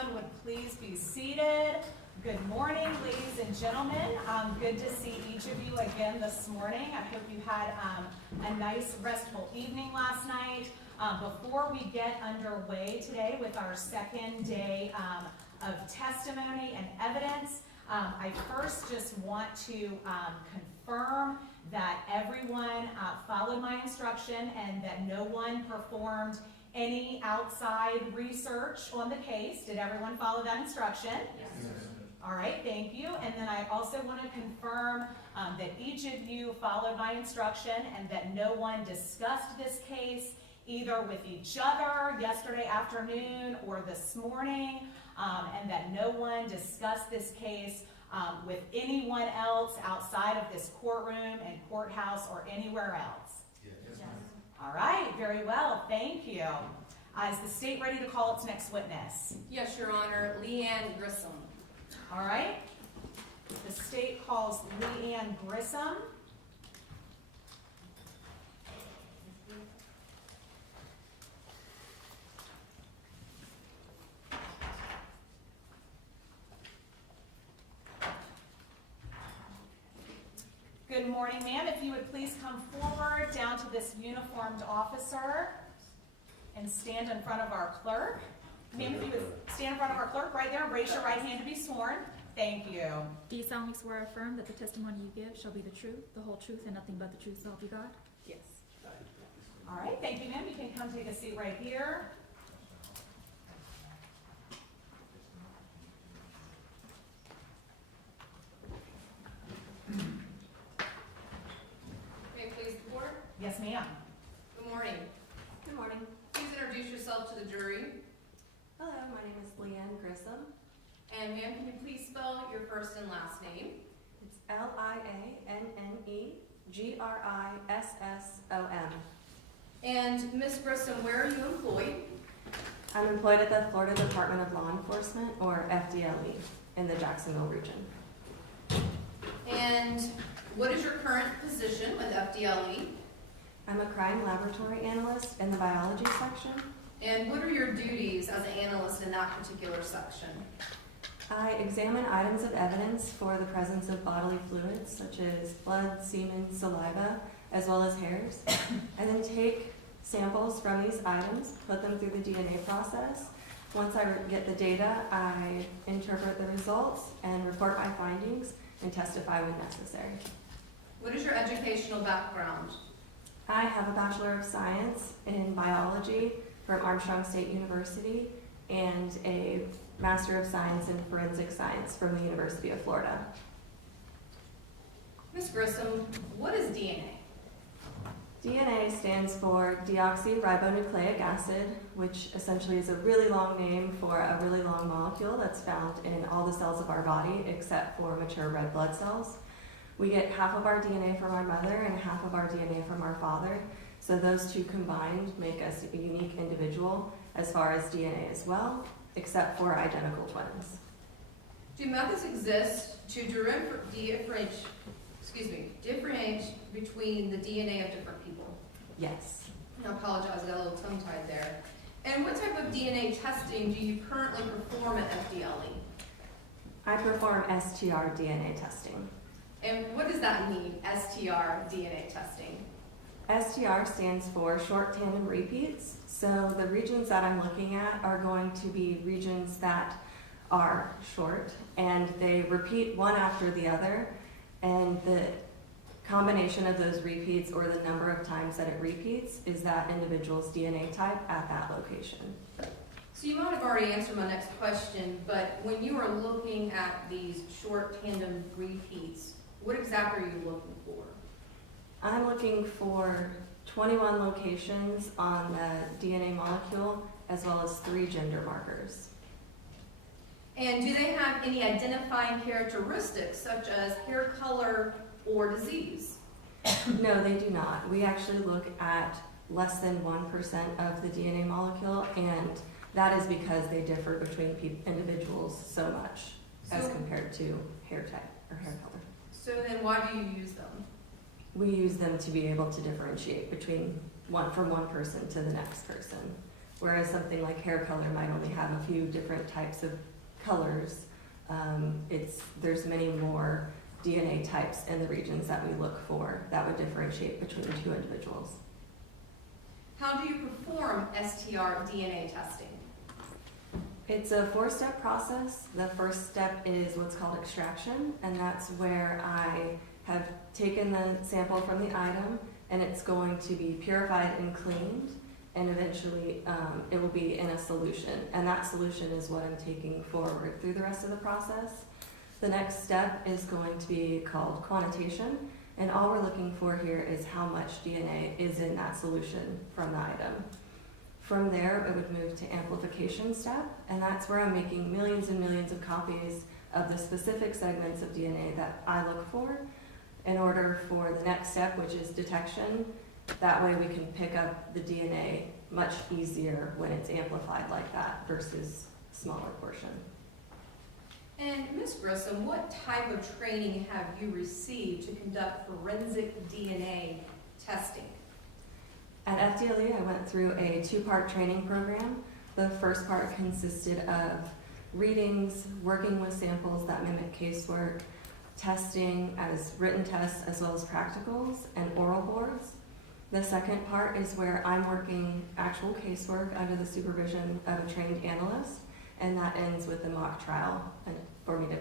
everyone would please be seated. Good morning, ladies and gentlemen. Good to see each of you again this morning. I hope you had a nice, restful evening last night. Before we get underway today with our second day of testimony and evidence, I first just want to confirm that everyone followed my instruction and that no one performed any outside research on the case. Did everyone follow that instruction? Yes. All right, thank you. And then I also want to confirm that each of you followed my instruction and that no one discussed this case either with each other yesterday afternoon or this morning, and that no one discussed this case with anyone else outside of this courtroom and courthouse or anywhere else. Yes. All right, very well, thank you. Is the state ready to call its next witness? Yes, Your Honor, Leanne Grissom. All right, the state calls Leanne Grissom. Good morning, ma'am. If you would please come forward down to this uniformed officer and stand in front of our clerk. Ma'am, if you would stand in front of our clerk right there, raise your right hand to be sworn. Thank you. Do you solemnly swear or affirm that the testimony you give shall be the truth, the whole truth, and nothing but the truth, so help you God? Yes. All right, thank you, ma'am. You can come take a seat right here. Yes, ma'am. Good morning. Good morning. Please introduce yourself to the jury. Hello, my name is Leanne Grissom. And ma'am, can you please spell your first and last name? It's Liannegrissom. And Ms. Grissom, where are you employed? I'm employed at the Florida Department of Law Enforcement, or FDLE, in the Jacksonville region. And what is your current position with FDLE? I'm a crime laboratory analyst in the biology section. And what are your duties as an analyst in that particular section? I examine items of evidence for the presence of bodily fluids, such as blood, semen, saliva, as well as hairs. I then take samples from these items, put them through the DNA process. Once I get the data, I interpret the results and report my findings and testify when necessary. What is your educational background? I have a Bachelor of Science in Biology from Armstrong State University and a Master of Science in Forensic Science from the University of Florida. Ms. Grissom, what is DNA? DNA stands for deoxyribonucleic acid, which essentially is a really long name for a really long molecule that's found in all the cells of our body except for mature red blood cells. We get half of our DNA from our mother and half of our DNA from our father. So those two combined make us a unique individual as far as DNA as well, except for identical twins. Do methods exist to differentiate between the DNA of different people? Yes. I apologize, I got a little tongue-tied there. And what type of DNA testing do you currently perform at FDLE? I perform STR DNA testing. And what does that mean, STR DNA testing? STR stands for short tandem repeats. So the regions that I'm looking at are going to be regions that are short and they repeat one after the other, and the combination of those repeats or the number of times that it repeats is that individual's DNA type at that location. So you might have already answered my next question, but when you are looking at these short tandem repeats, what exactly are you looking for? I'm looking for 21 locations on the DNA molecule as well as 3 gender markers. And do they have any identifying characteristics such as hair color or disease? No, they do not. We actually look at less than 1% of the DNA molecule, and that is because they differ between individuals so much as compared to hair type or hair color. So then why do you use them? We use them to be able to differentiate between from one person to the next person. whereas something like hair color might only have a few different types of colors. There's many more DNA types in the regions that we look for that would differentiate between two individuals. How do you perform STR DNA testing? It's a 4-step process. The first step is what's called extraction, and that's where I have taken the sample from the item, and it's going to be purified and cleaned, and eventually it will be in a solution, and that solution is what I'm taking forward through the rest of the process. The next step is going to be called quantitation, and all we're looking for here is how much DNA is in that solution from the item. From there, it would move to amplification step, and that's where I'm making millions and millions of copies of the specific segments of DNA that I look for in order for the next step, which is detection. That way we can pick up the DNA much easier when it's amplified like that versus smaller portion. And Ms. Grissom, what type of training have you received to conduct forensic DNA testing? At FDLE, I went through a 2-part training program. The first part consisted of readings, working with samples that mimic casework, testing as written tests as well as practicals, and oral boards. The second part is where I'm working actual casework under the supervision of a trained analyst, and that ends with the mock trial and for me to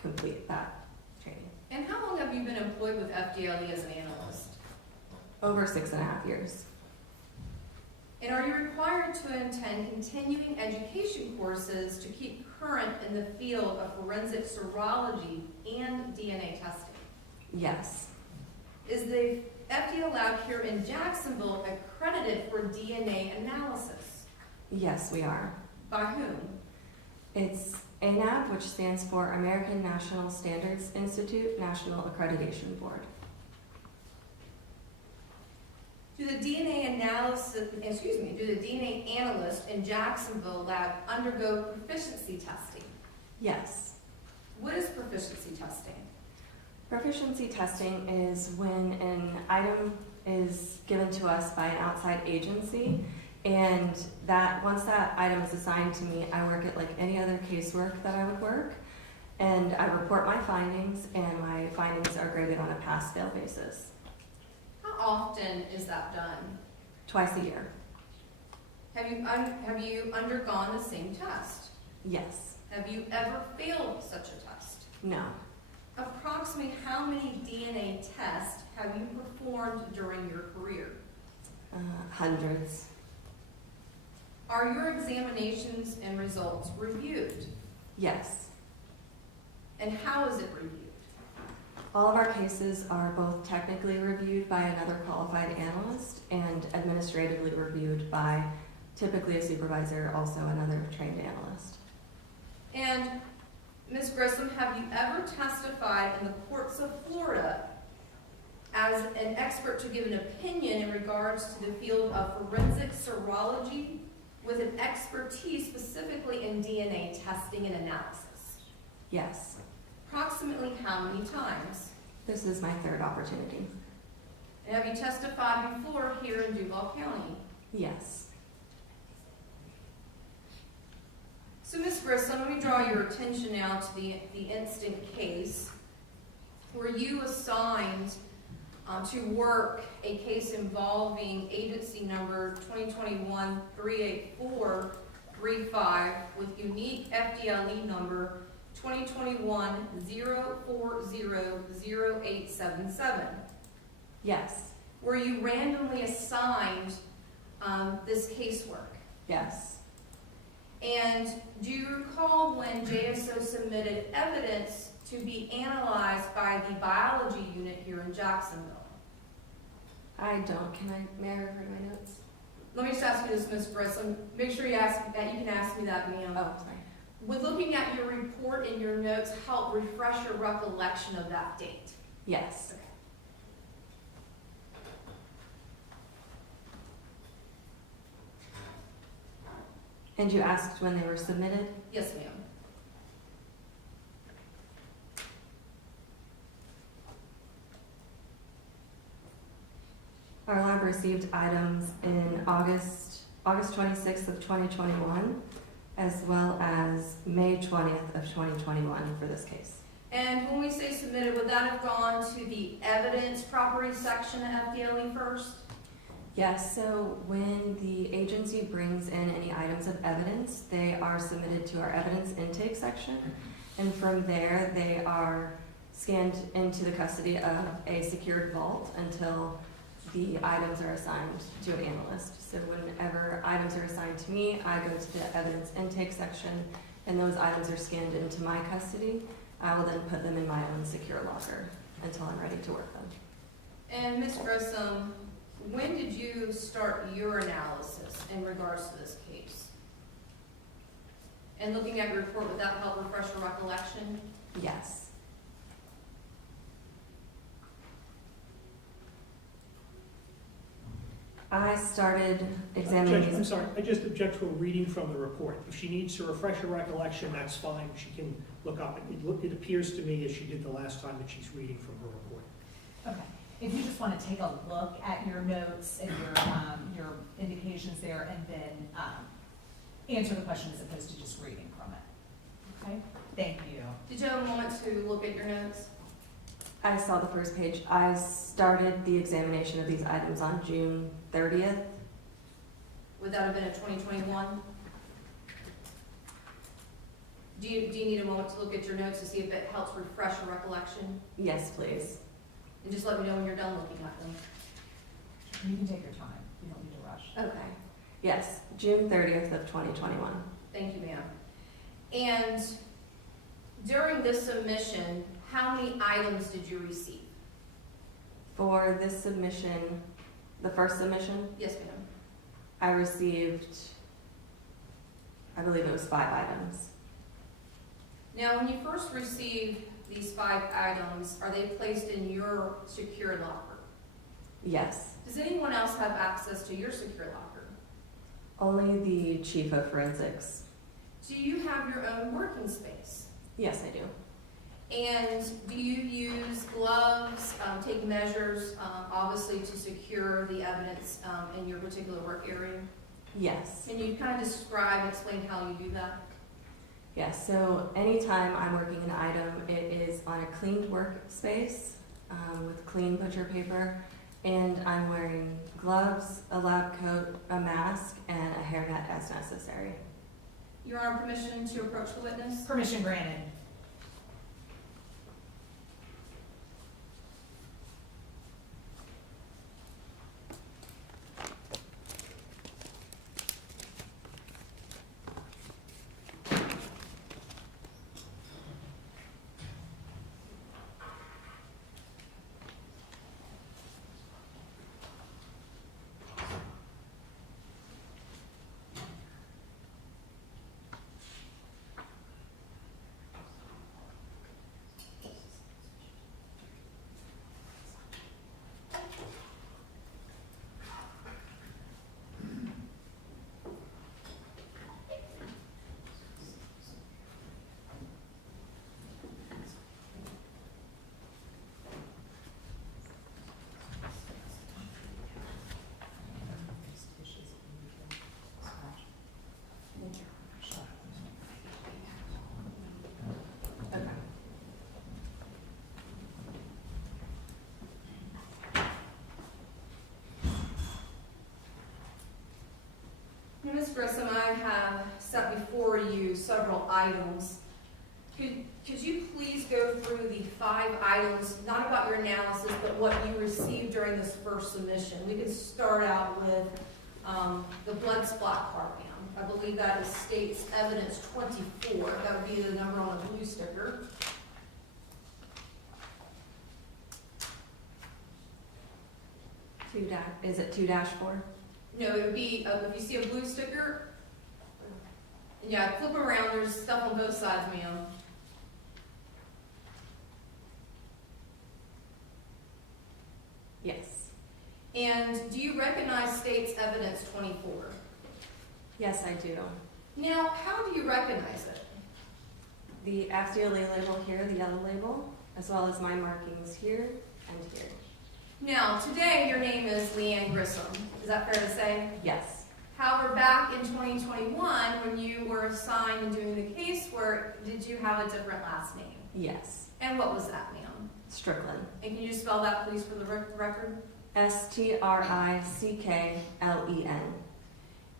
complete that training. And how long have you been employed with FDLE as an analyst? Over 6.5 years. And are you required to attend continuing education courses to keep current in the field of forensic serology and DNA testing? Yes. Is the FDA lab here in Jacksonville accredited for DNA analysis? Yes, we are. By whom? It's ANAB, which stands for American National Standards Institute National Accreditation Board. Do the DNA analyst in Jacksonville lab undergo proficiency testing? Yes. What is proficiency testing? Proficiency testing is when an item is given to us by an outside agency, and that once that item is assigned to me, I work it like any other casework that I would work, and I report my findings, and my findings are graded on a pass-fail basis. How often is that done? Twice a year. Have you undergone the same test? Yes. Have you ever failed such a test? No. Approximately how many DNA tests have you performed during your career? Hundreds. Are your examinations and results reviewed? Yes. And how is it reviewed? All of our cases are both technically reviewed by another qualified analyst and administratively reviewed by typically a supervisor, also another trained analyst. And Ms. Grissom, have you ever testified in the courts of Florida as an expert to give an opinion in regards to the field of forensic serology with an expertise specifically in DNA testing and analysis? Yes. Approximately how many times? This is my 3rd opportunity. And have you testified before here in Duval County? Yes. So Ms. Grissom, let me draw your attention now to the instant case. Were you assigned to work a case involving agency number 2021-38435 with unique FDLE number 2021-0400877? Yes. Were you randomly assigned this casework? Yes. And do you recall when JSO submitted evidence to be analyzed by the biology unit here in Jacksonville? I don't. May I refer to my notes? Let me just ask you this, Ms. Grissom. Make sure you can ask me that, ma'am. Oh, sorry. Would looking at your report and your notes help refresh your recollection of that date? Yes. Okay. And you asked when they were submitted? Yes, ma'am. Our lab received items in August August 26th of 2021, as well as May 20th of 2021 for this case. And when we say submitted, would that have gone to the evidence property section at FDLE first? Yes, so when the agency brings in any items of evidence, they are submitted to our evidence intake section. And from there, they are scanned into the custody of a secured vault until the items are assigned to an analyst. So whenever items are assigned to me, I go to the evidence intake section, and those items are scanned into my custody. I will then put them in my own secure locker until I'm ready to work them. And Ms. Grissom, when did you start your analysis in regards to this case? And looking at your report, would that help refresh your recollection? Yes. I started examining Judge, I'm these. sorry, I just object to a reading from the report. If she needs to refresh her recollection, that's fine, she can look up. It appears to me, as she did the last time, that she's reading from her report. Okay, if you just want to take a look at your notes and your indications there, and then answer the question as opposed to just reading from it. Okay, thank you. Did you have a moment to look at your notes? I saw the first page. I started the examination of these items on June 30th. Would that have been in 2021? Do you need a moment to look at your notes to see if it helps refresh your recollection? Yes, please. And just let me know when you're done looking at them. You can take your time, you don't need to rush. Okay. Yes, June 30th of 2021. Thank you, ma'am. And during this submission, how many items did you receive? For this submission, the first submission, Yes, ma'am. I received, I believe it was 5 items. Now, when you first received these 5 items, are they placed in your secure locker? Yes. Does anyone else have access to your secure locker? Only the chief of forensics. Do you have your own working space? Yes, I do. And do you use gloves, take measures, obviously to secure the evidence in your particular work area? Yes. Can you kind of describe, explain how you do that? Yes, so anytime I'm working an item, it is on a cleaned workspace with clean butcher paper, and I'm wearing gloves, a lab coat, a mask, and a hairnet as necessary. Your Honor, permission to approach the witness? Permission granted. Okay. Ms. Grissom, I have set before you several items. Could you please go through the 5 items, not about your analysis, but what you received during this first submission? We could start out with the blood spot card, ma'am. I believe that is states evidence 24. That would be the number on the blue sticker. Is it 2-4? No, it would be, if you see a blue sticker, yeah, flip around, there's stuff on both sides, ma'am. Yes. And do you recognize states evidence 24? Yes, I do. Now, how do you recognize it? The FDLE label here, the yellow label, as well as my markings here and here. Now, today your name is Leanne Grissom. Is that fair to say? Yes. However, back in 2021, when you were assigned and doing the casework, did you have a different last name? Yes. And what was that, ma'am? Strickland. And can you spell that, please, for the record? Stricklen.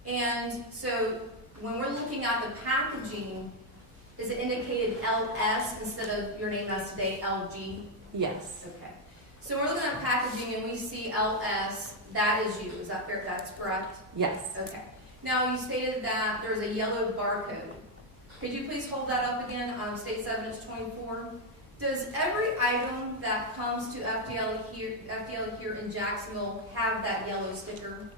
And so when we're looking at the packaging, is it indicated LS instead of your name as today, LG? Yes. Okay. So we're looking at packaging and we see LS, that is you, is that fair? That's correct? Yes. Okay. Now you stated that there's a yellow barcode. Could you please hold that up again on State's Evidence 24? Does every item that comes to FDL here in Jacksonville have that yellow sticker?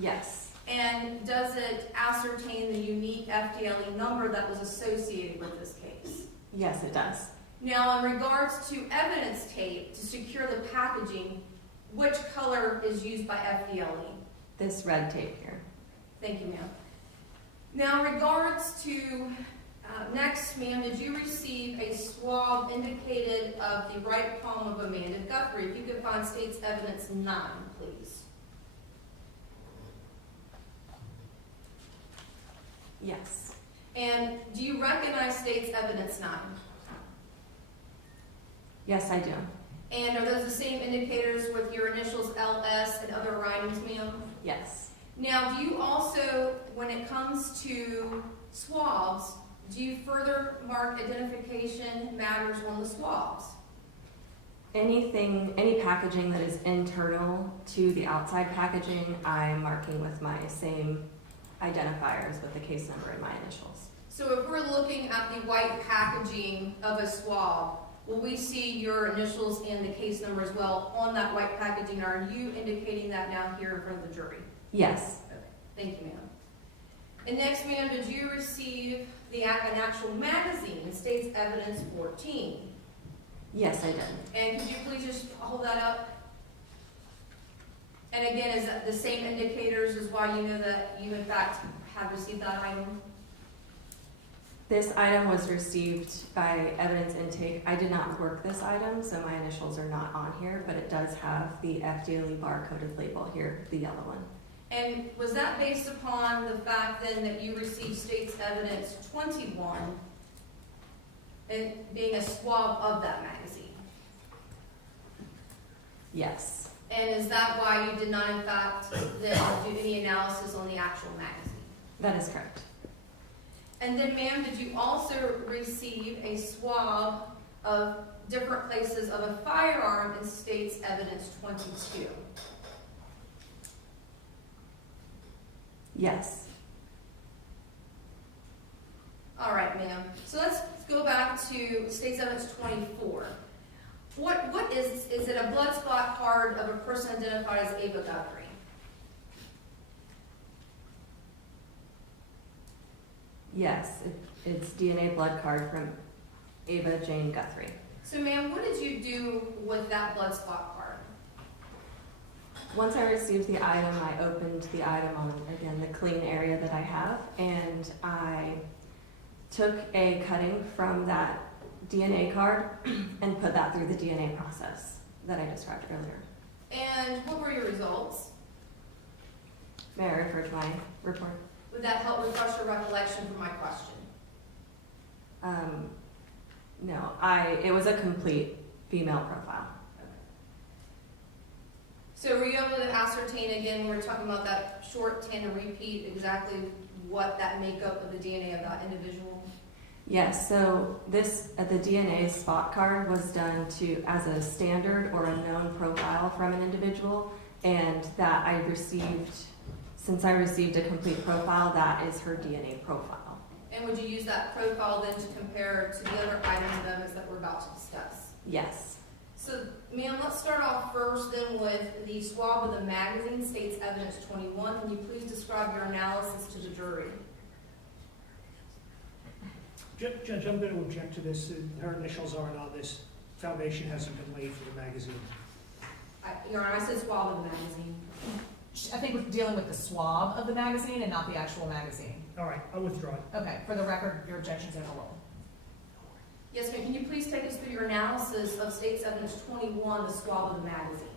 Yes. And does it ascertain the unique FDLE number that was associated with this case? Yes, it does. Now, in regards to evidence tape to secure the packaging, which color is used by FDLE? This red tape here. Thank you, ma'am. Now, in regards to next, ma'am, did you receive a swab indicated of the right palm of Amanda Guthrie? If you could find State's Evidence 9, please. Yes. And do you recognize State's Evidence 9? Yes, I do. And are those the same indicators with your initials LS and other writings, ma'am? Yes. Now, do you also, when it comes to swabs, do you further mark identification matters on the swabs? Any packaging that is internal to the outside packaging, I'm marking with my same identifiers with the case number and my initials. So if we're looking at the white packaging of a swab, will we see your initials and the case number as well on that white packaging? Are you indicating that now here in front of the jury? Yes. Okay. Thank you, ma'am. And next, ma'am, did you receive an actual magazine, State's Evidence 14? Yes, I did. And could you please just hold that up? And again, is that the same indicators as why you know that you in fact have received that item? This item was received by evidence intake. I did not work this item, so my initials are not on here, but it does have the FDLE barcoded label here, the yellow one. And was that based upon the fact then that you received State's Evidence 21 and being a swab of that magazine? Yes. And is that why you did not in fact then do any analysis on the actual magazine? That is correct. And then, ma'am, did you also receive a swab of different places of a firearm in State's Evidence 22? Yes. All right, ma'am. So let's go back to State's Evidence 24. What is it a blood spot card of a person identified as Ayva Guthrie? Yes, it's DNA blood card from Ayva Jane Guthrie. So, ma'am, what did you do with that blood spot card? Once I received the item, I opened the item on, again, the clean area that I have, and I took a cutting from that DNA card and put that through the DNA process that I described earlier. And what were your results? May I refer to my report? Would that help refresh your recollection for my question? No, it was a complete female profile. So were you able to ascertain, again, when we're talking about that short tandem repeat, exactly what that makeup of the DNA of that individual? Yes, so the DNA spot card was done as a standard or a known profile from an individual, and that since I received a complete profile, that is her DNA profile. And would you use that profile then to compare to the other items of evidence that we're about to discuss? Yes. So, ma'am, let's start off first then with the swab of the magazine, State's Evidence 21. Can you please describe your analysis to the jury? Judge, I'm going to object to this. Her initials aren't on this. Foundation hasn't been laid for the magazine. Your Honor, I said swab of the magazine. I think we're dealing with the swab of the magazine and not the actual magazine. All right, I'll withdraw it. Okay, for the record, your objection's overruled. Yes, ma'am. Can you please take us through your analysis of State's Evidence 21, the swab of the magazine?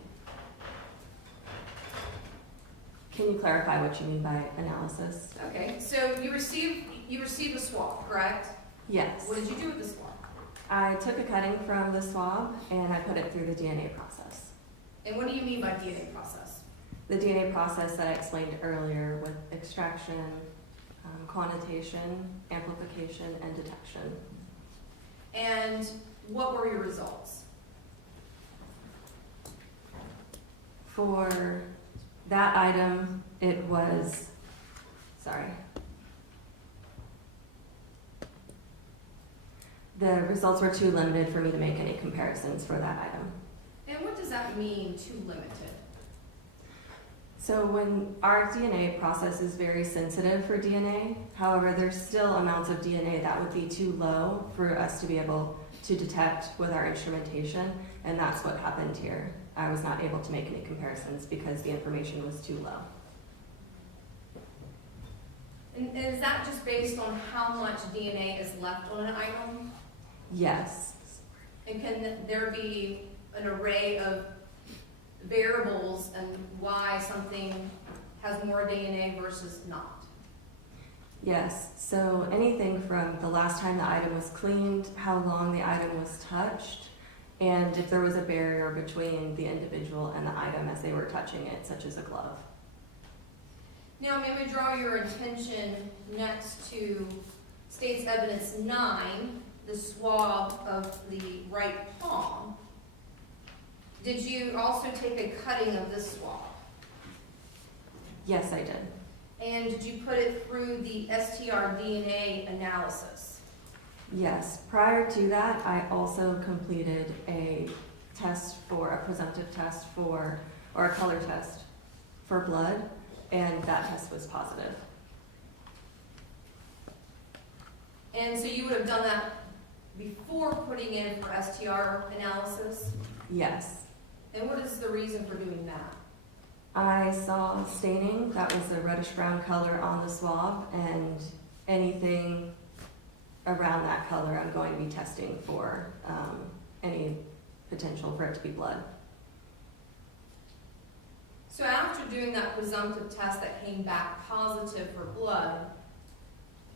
Can you clarify what you mean by analysis? Okay, so you received a swab, correct? Yes. What did you do with the swab? I took a cutting from the swab and I put it through the DNA process. And what do you mean by DNA process? The DNA process that I explained earlier with extraction, quantitation, amplification, and detection. And what were your results? For that item, it was, sorry. The results were too limited for me to make any comparisons for that item. And what does that mean, too limited? So when our DNA process is very sensitive for DNA, however, there's still amounts of DNA that would be too low for us to be able to detect with our instrumentation, and that's what happened here. I was not able to make any comparisons because the information was too low. And is that just based on how much DNA is left on an item? Yes. And can there be an array of variables and why something has more DNA versus not? Yes, so anything from the last time the item was cleaned, how long the item was touched, and if there was a barrier between the individual and the item as they were touching it, such as a glove. Now, may we draw your attention next to State's Evidence 9, the swab of the right palm. Did you also take a cutting of this swab? Yes, I did. And did you put it through the STR DNA analysis? Yes, prior to that, I also completed a test for, a presumptive test for, or a color test for blood, and that test was positive. And so you would have done that before putting in for STR analysis? Yes. And what is the reason for doing that? I saw staining, that was a reddish brown color on the swab, and anything around that color I'm going to be testing for any potential for it to be blood. So after doing that presumptive test that came back positive for blood,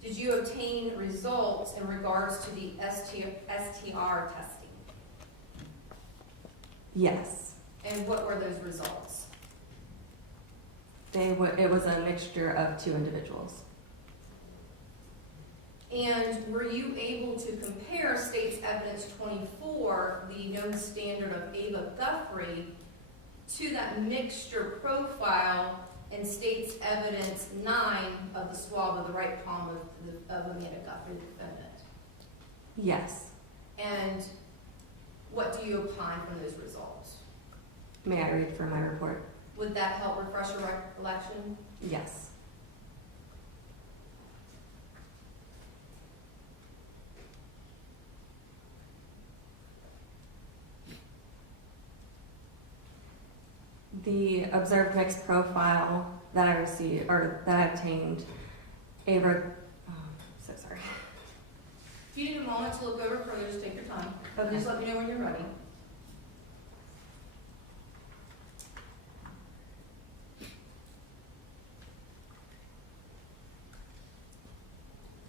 did you obtain results in regards to the STR testing? Yes. And what were those results? It was a mixture of two individuals. And were you able to compare State's Evidence 24, the known standard of Ayva Guthrie, to that mixture profile in State's Evidence 9 of the swab of the right palm of Amanda Guthrie, the defendant? Yes. And what do you opine from those results? May I read from my report? Would that help refresh your recollection? Yes. The observed mixed profile that I received, or that I obtained, so sorry. If you need a moment to look over further, just take your time. Okay. Just let me know when you're ready.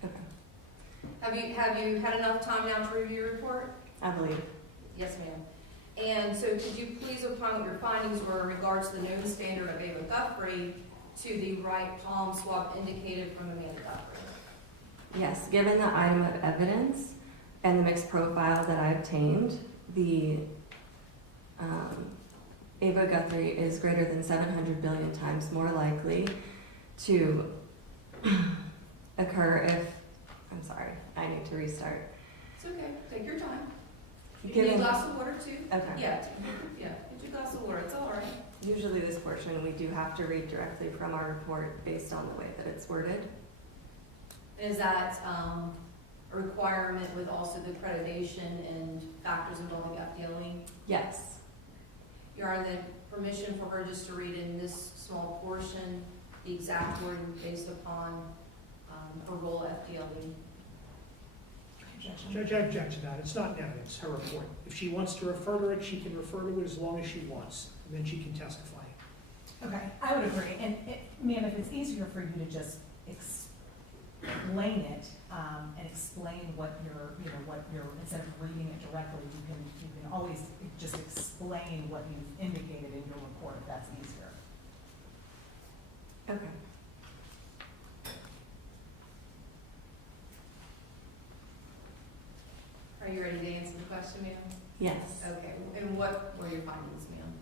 Okay. Have you had enough time now to review your report? I believe. Yes, ma'am. And so could you please opine what your findings were in regards to the known standard of Ayva Guthrie to the right palm swab indicated from Amanda Guthrie? Yes, given the item of evidence and the mixed profile that I obtained, the Ayva Guthrie is greater than 700 billion times more likely to occur if, I'm sorry, I need to restart. It's okay, take your time. You Given- need a glass of water too? Okay. Yeah, get your glass of water, it's all right. Usually this portion, we do have to read directly from our report based on the way that it's worded. Is that a requirement with also the accreditation and factors involving FDLE? Yes. You are the permission for her just to read in this small portion the exact wording based upon her role FDLE? Judge, I object to that. It's not now, it's her report. If she wants to refer to it, she can refer to it as long as she wants, and then she can testify. Okay, I would agree, and ma'am, if it's easier for you to just explain it, and explain what you're, instead of reading it directly, you can always just explain what you've indicated in your report, if that's easier. Okay. Are you ready to answer the question, ma'am? Yes. Okay, and what were your findings, ma'am?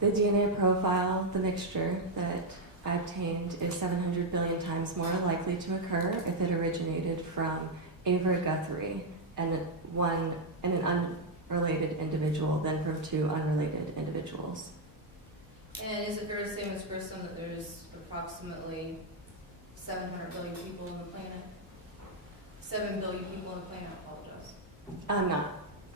The DNA profile, the mixture that I obtained, is 700 billion times more likely to occur if it originated from Ayva Guthrie and an unrelated individual than from two unrelated individuals. And is it fair to say, Ms. Grissom, that there's approximately 700 billion people on the planet? 7 billion people on the planet, I apologize. No,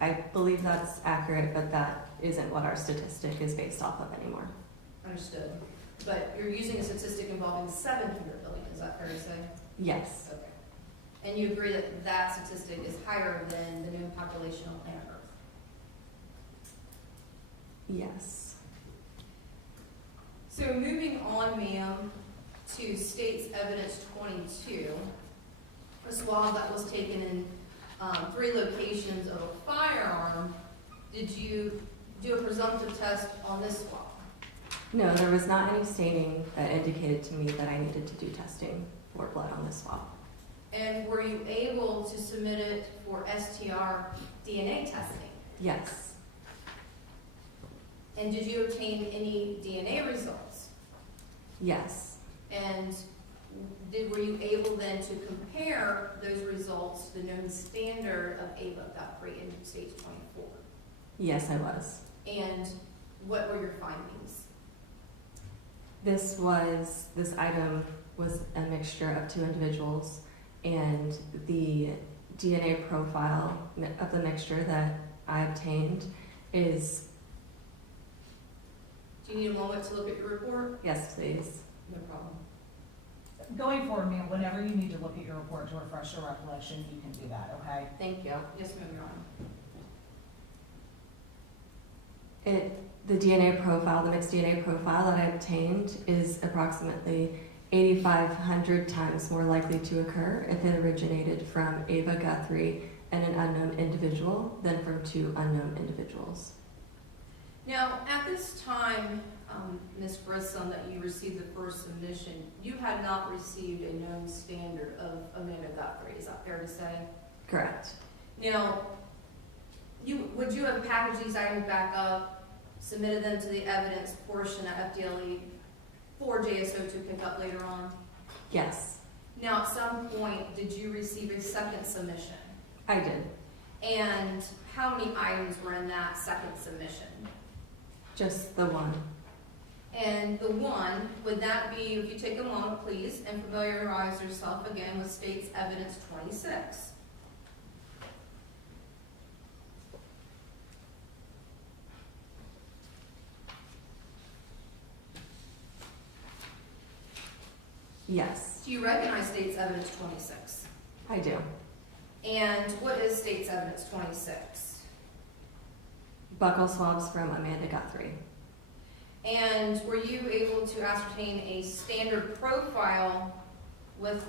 I believe that's accurate, but that isn't what our statistic is based off of anymore. Understood. But you're using a statistic involving 700 billion, is that fair to say? Yes. Okay. And you agree that that statistic is higher than the known population on planet Earth? Yes. So moving on, ma'am, to State's Evidence 22, a swab that was taken in 3 locations of a firearm. Did you do a presumptive test on this swab? No, there was not any staining that indicated to me that I needed to do testing for blood on this swab. And were you able to submit it for STR DNA testing? Yes. And did you obtain any DNA results? Yes. And were you able then to compare those results to the known standard of Ayva Guthrie in stage 24? Yes, I was. And what were your findings? This item was a mixture of 2 individuals, and the DNA profile of the mixture that I obtained is... Do you need a moment to look at your report? Yes, please. No problem. Going forward, ma'am, whenever you need to look at your report to refresh your recollection, you can do that, okay? Thank you. Yes, ma'am, Your Honor. The DNA profile, the mixed DNA profile that I obtained is approximately 8,500 times more likely to occur if it originated from Ayva Guthrie and an unknown individual than from 2 unknown individuals. Now, at this time, Ms. Grissom, that you received the first submission, you had not received a known standard of Amanda Guthrie. Is that fair to say? Correct. Now, would you have packaged these items back up, submitted them to the evidence portion at FDLE for JSO to pick up later on? Yes, Now, at some point, did you receive a second submission? I did. And how many items were in that second submission? Just the one. And the one, would that be, if you take a moment, please, and familiarize yourself again with State's Evidence 26. Yes, Do you recognize State's Evidence 26? I do. And what is State's Evidence 26? Buccal swabs from Amanda Guthrie. And were you able to ascertain a standard profile with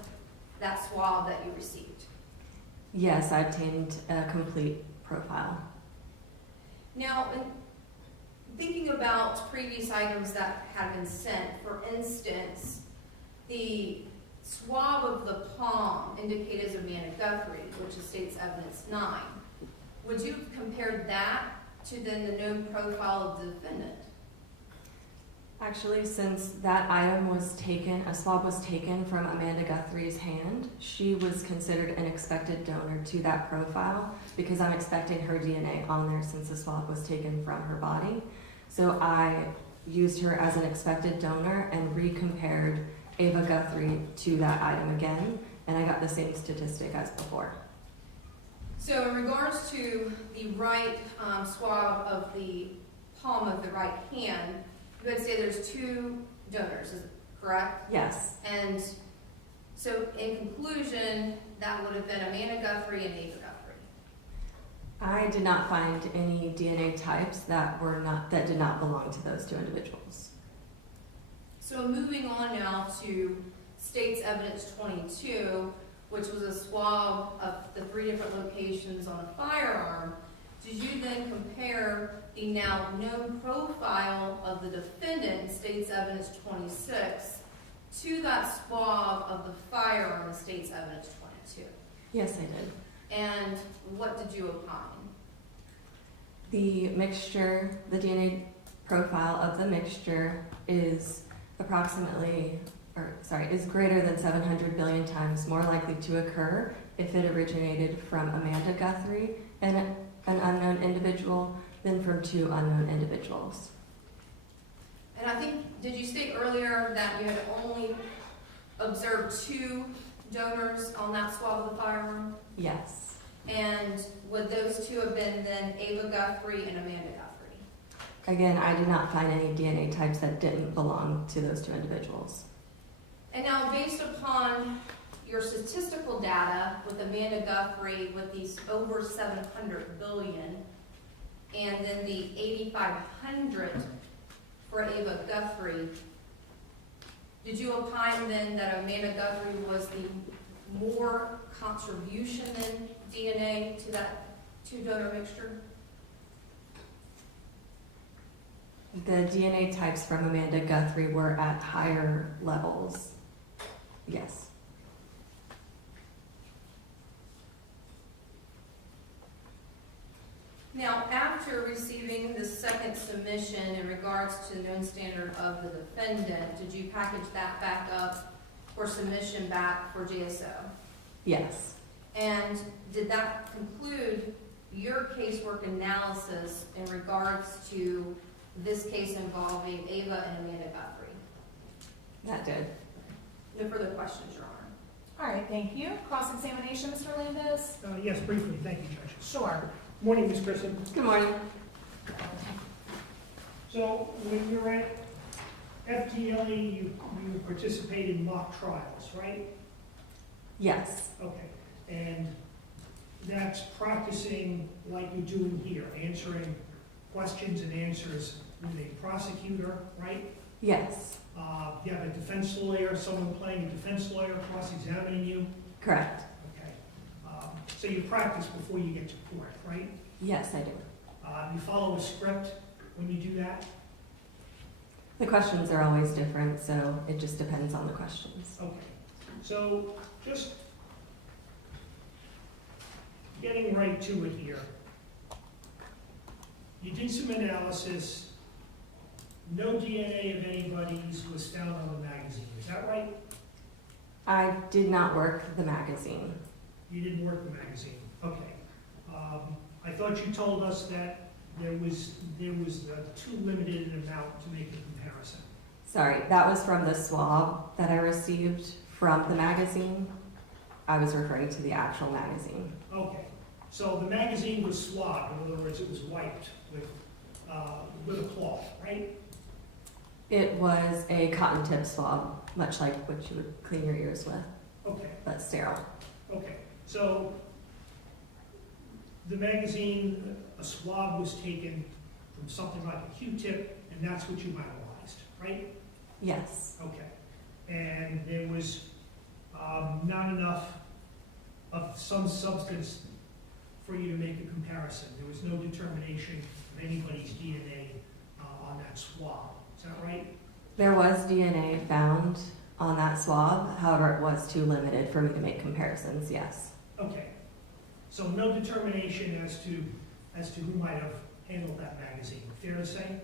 that swab that you received? Yes, I obtained a complete profile. Now, in thinking about previous items that have been sent, for instance, the swab of the palm indicated as Amanda Guthrie, which is State's Evidence 9. Would you have compared that to then the known profile of the defendant? Actually, since that item was taken, a swab was taken from Amanda Guthrie's hand, she was considered an expected donor to that profile because I'm expecting her DNA on there since the swab was taken from her body. So I used her as an expected donor and recompared Ayva Guthrie to that item again, and I got the same statistic as before. So in regards to the right swab of the palm of the right hand, you would say there's 2 donors, is it correct? Yes, And so in conclusion, that would have been Amanda Guthrie and Ayva Guthrie. I did not find any DNA types that did not belong to those 2 individuals. So moving on now to State's Evidence 22, which was a swab of the 3 different locations on a firearm, did you then compare the now known profile of the defendant in State's Evidence 26 to that swab of the firearm in State's Evidence 22? Yes, I did. And what did you opine? The mixture, the DNA profile of the mixture is is greater than 700 billion times more likely to occur if it originated from Amanda Guthrie and an unknown individual than from 2 unknown individuals. And I think, did you state earlier that you had only observed 2 donors on that swab of the firearm? Yes. And would those 2 have been then Ayva Guthrie and Amanda Guthrie? Again, I did not find any DNA types that didn't belong to those 2 individuals. And now, based upon your statistical data with Amanda Guthrie with these over 700 billion, and then the 8,500 for Ayva Guthrie, did you opine then that Amanda Guthrie was the more contribution than DNA to that 2-donor mixture? The DNA types from Amanda Guthrie were at higher levels. Yes. Now, after receiving the second submission in regards to the known standard of the defendant, did you package that back up for submission back for JSO? Yes. And did that conclude your casework analysis in regards to this case involving Ayva and Amanda Guthrie? That did. No further questions, Your Honor. All right, thank you. Cross-examination, Mr. Landis? Yes, briefly, thank you, Judge. Sure. Morning, Ms. Grissom. Good morning. So when you're at FTLE, you participate in mock trials, right? Yes. Okay. And that's practicing like you're doing here, answering questions and answers with a prosecutor, right? Yes. You have a defense lawyer, someone playing a defense lawyer, cross-examining you. Correct. Okay. So you practice before you get to court, right? Yes, I do. You follow a script when you do that? The questions are always different, so it just depends on the questions. Okay. So just getting right to it here. You did some analysis. No DNA of anybody's was found on the magazine. Is that right? I did not work the magazine. You didn't work the magazine. Okay. I thought you told us that there was too limited an amount to make a comparison. Sorry, that was from the swab that I received from the magazine. I was referring to the actual magazine. Okay. So the magazine was swabbed. In other words, it was wiped with a cloth, right? It was a cotton tip swab, much like what you would clean your ears with, Okay. but sterile. Okay. So the magazine, a swab was taken from something like a Q-tip, and that's what you analyzed, right? Yes. Okay. And there was not enough of some substance for you to make a comparison. There was no determination of anybody's DNA on that swab. Is that right? There was DNA found on that swab, however, it was too limited for me to make comparisons, yes. Okay. So no determination as to who might have handled that magazine. Fair to say?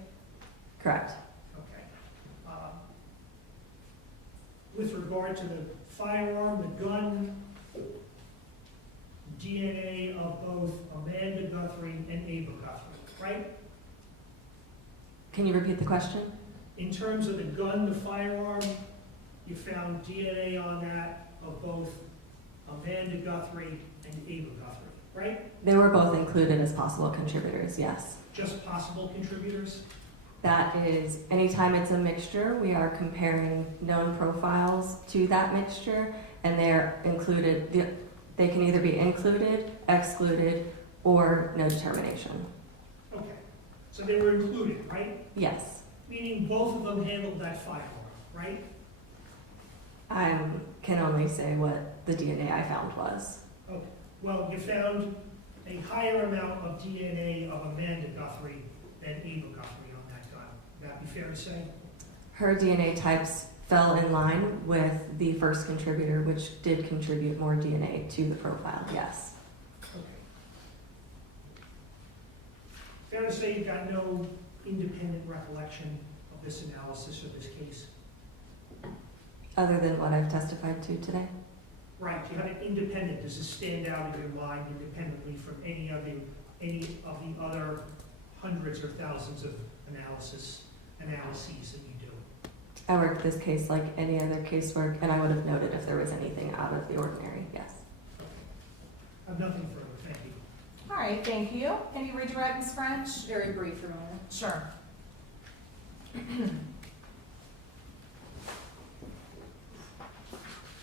Correct. Okay. With regard to the firearm, the gun, DNA of both Amanda Guthrie and Ayva Guthrie, right? Can you repeat the question? In terms of the gun, the firearm, you found DNA on that of both Amanda Guthrie and Ayva Guthrie, right? They were both included as possible contributors, yes. Just possible contributors? That is, anytime it's a mixture, we are comparing known profiles to that mixture, and they're included, they can either be included, excluded, or no determination. Okay. So they were included, right? Yes, Meaning both of them handled that firearm, right? I can only say what the DNA I found was. Well, you found a higher amount of DNA of Amanda Guthrie than Ayva Guthrie on that gun. Would that be fair to say? Her DNA types fell in line with the first contributor, which did contribute more DNA to the profile, yes. Okay. Fair to say you got no independent recollection of this analysis or this case? Other than what I've testified to today? Right, you had an independent. Does this stand out in your mind independently from any of the other hundreds or thousands of analyses that you do? I worked this case like any other casework, and I would have noted if there was anything out of the ordinary, yes. I have nothing further, thank you. All right, thank you. Can you read your right, Ms. French? Very brief, Your Honor. Sure.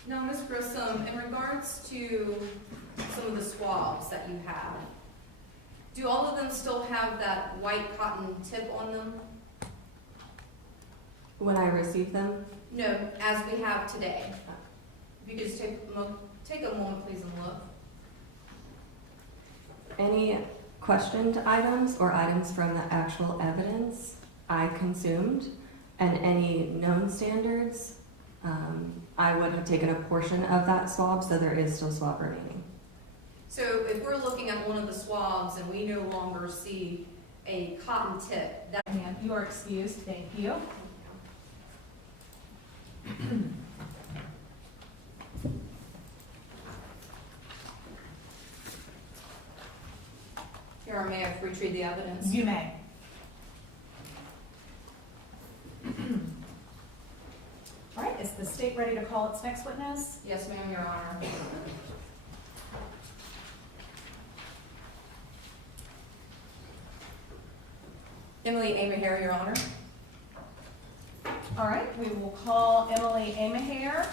Now, Ms. Grissom, in regards to some of the swabs that you have, do all of them still have that white cotton tip on them? When I received them, No, as we have today. If you could just take a moment, please, and look. any questioned items or items from the actual evidence I consumed, and any known standards, I would have taken a portion of that swab, so there is still swab remaining. So if we're looking at one of the swabs and we no longer see a cotton tip, that Ma'am, you are excused. Thank you. Your Honor, may I retrieve the evidence? You may. All right, is the state ready to call its next witness? Yes, ma'am, Your Honor. Emily A. Maher, Your Honor. All right, we will call Emily A. Maher.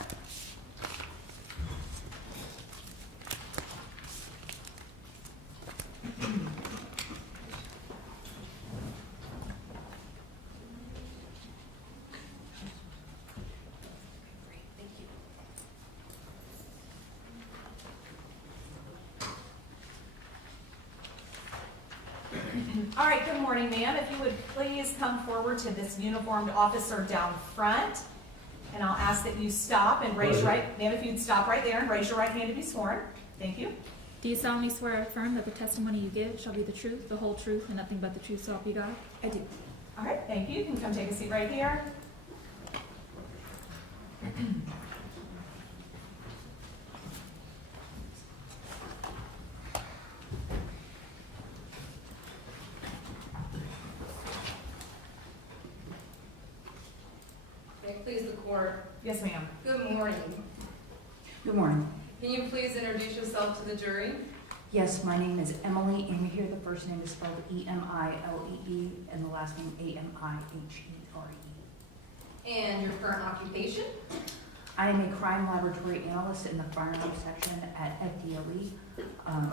All right, good morning, ma'am. If you would please come forward to this uniformed officer down front. And I'll ask that you stop and raise your right, ma'am, if you'd stop right there and raise your right hand to be sworn. Thank you. Do you solemnly swear or affirm that the testimony you give shall be the truth, the whole truth, and nothing but the truth, so help you God? I do. All right, thank you. You can come take a seat right here. May it please the court. Yes, ma'am. Good morning. Good morning. Can you please introduce yourself to the jury? Yes, my name is Emily Amahir. The first name is spelled E-M-I-L-E-E, and the last name A-M-I-H-E-R-E. And your current occupation? I am a crime laboratory analyst in the firearms section at FDLE,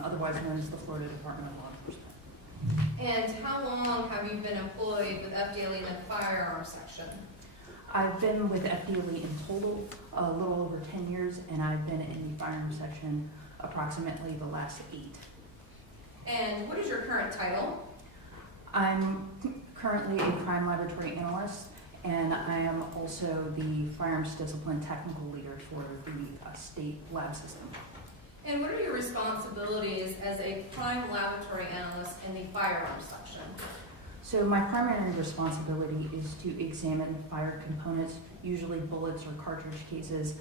otherwise known as the Florida Department of Law Enforcement. And how long have you been employed with FDLE in the firearms section? I've been with FDLE in total a little over 10 years, and I've been in the firearms section approximately the last 8. And what is your current title? I'm currently a crime laboratory analyst, and I am also the firearms discipline technical leader for the state lab system. And what are your responsibilities as a crime laboratory analyst in the firearms section? So my primary responsibility is to examine fire components, usually bullets or cartridge cases,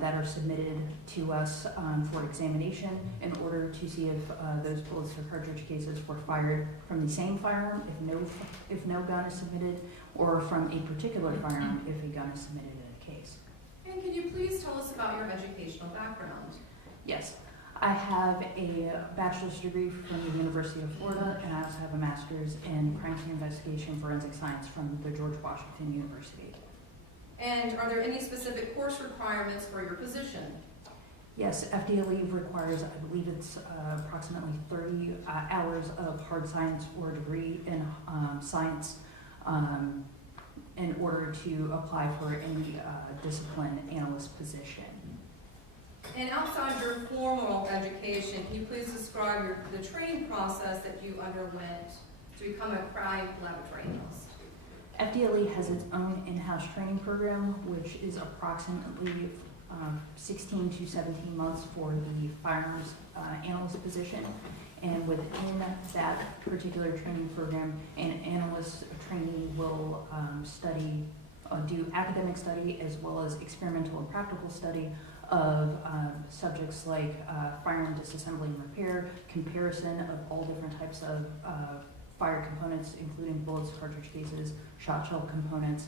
that are submitted to us for examination in order to see if those bullets or cartridge cases were fired from the same firearm if no gun is submitted, or from a particular firearm if a gun is submitted in a case. And can you please tell us about your educational background? Yes, I have a bachelor's degree from the University of Florida, and I also have a master's in crime scene investigation forensic science from the George Washington University. And are there any specific course requirements for your position? Yes, FDLE requires, I believe it's approximately 30 hours of hard science or degree in science, and in order to apply for any discipline analyst position. And outside your formal education, can you please describe the training process that you underwent to become a crime laboratory analyst? FDLE has its own in-house training program, which is approximately 16 to 17 months for the firearms analyst position. And within that particular training program, an analyst trainee will do academic study as well as experimental and practical study of subjects like firearm disassembly and repair, comparison of all different types of fire components, including bullets, cartridge cases, shot shell components,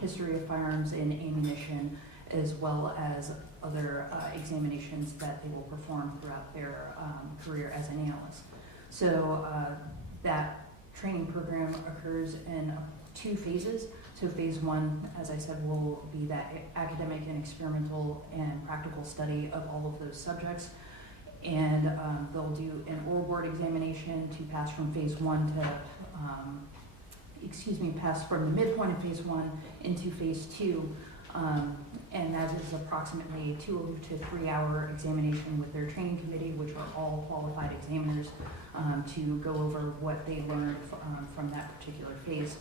history of firearms and ammunition, as well as other examinations that they will perform throughout their career as an analyst. So that training program occurs in 2 phases. So phase 1, as I said, will be that academic and experimental and practical study of all of those subjects. And they'll do an oral board examination to pass from phase 1 to, pass from the midpoint of phase 1 into phase 2. And that is approximately 2 to 3 hour examination with their training committee, which are all qualified examiners, to go over what they learned from that particular phase.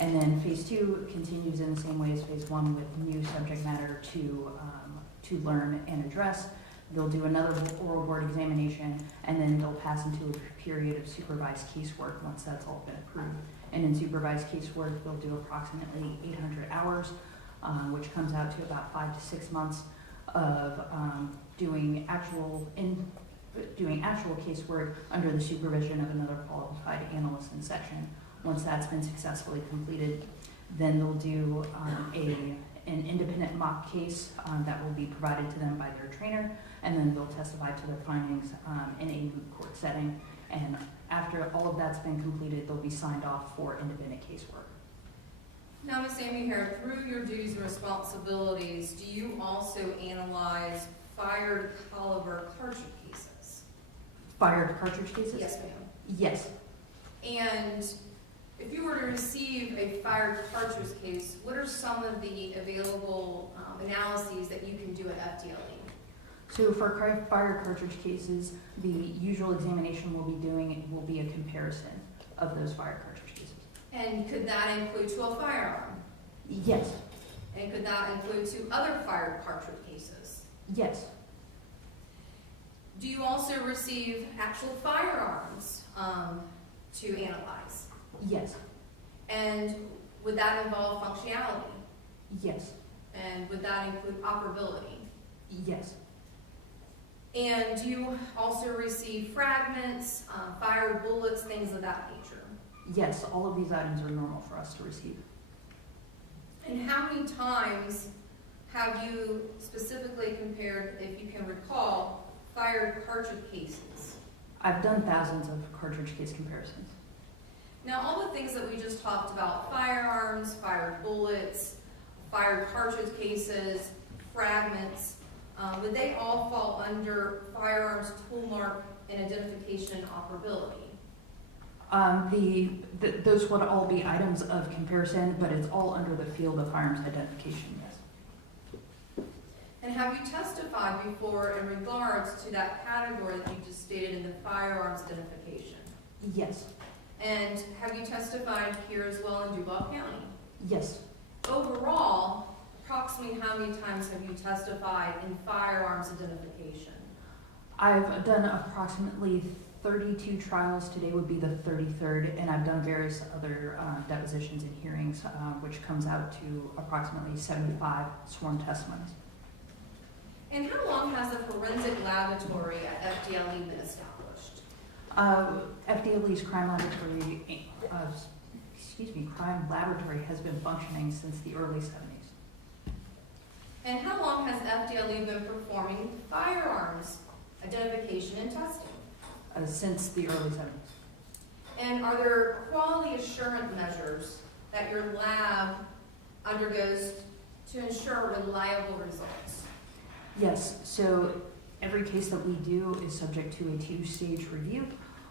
And then phase 2 continues in the same way as phase 1 with new subject matter to learn and address. They'll do another oral board examination, and then they'll pass into a period of supervised casework once that's all been approved. And in supervised casework, they'll do approximately 800 hours, which comes out to about 5 to 6 months of doing actual casework under the supervision of another qualified analyst in section. Once that's been successfully completed, then they'll do an independent mock case that will be provided to them by their trainer, and then they'll testify to their findings in a moot court setting. And after all of that's been completed, they'll be signed off for independent casework. Now, Ms. Maher, through your duties and responsibilities, do you also analyze fired caliber cartridge cases? Fired cartridge cases? Yes, ma'am. Yes. And if you were to receive a fired cartridge case, what are some of the available analyses that you can do at FDLE? So for fired cartridge cases, the usual examination we'll be doing will be a comparison of those fired cartridge cases. And could that include to a firearm? Yes. And could that include to other fired cartridge cases? Yes. Do you also receive actual firearms to analyze? Yes. And would that involve functionality? Yes. And would that include operability? Yes. And do you also receive fragments, fired bullets, things of that nature? Yes, all of these items are normal for us to receive. And how many times have you specifically compared, if you can recall, fired cartridge cases? I've done thousands of cartridge case comparisons. Now, all the things that we just talked about, firearms, fired bullets, fired cartridge cases, fragments, would they all fall under firearms tool mark and identification and operability? Those would all be items of comparison, but it's all under the field of firearms identification, yes. And have you testified before in regards to that category that you just stated in the firearms identification? Yes. And have you testified here as well in Duval County? Yes. Overall, approximately how many times have you testified in firearms identification? I've done approximately 32 trials. Today would be the 33rd, and I've done various other depositions and hearings, which comes out to approximately 75 sworn testimonies. And how long has the forensic laboratory at FDLE been established? FDLE's crime laboratory has been functioning since the early 70s. And how long has FDLE been performing firearms identification and testing? Since the early 70s. And are there quality assurance measures that your lab undergoes to ensure reliable results? Yes, so every case that we do is subject to a 2-stage review.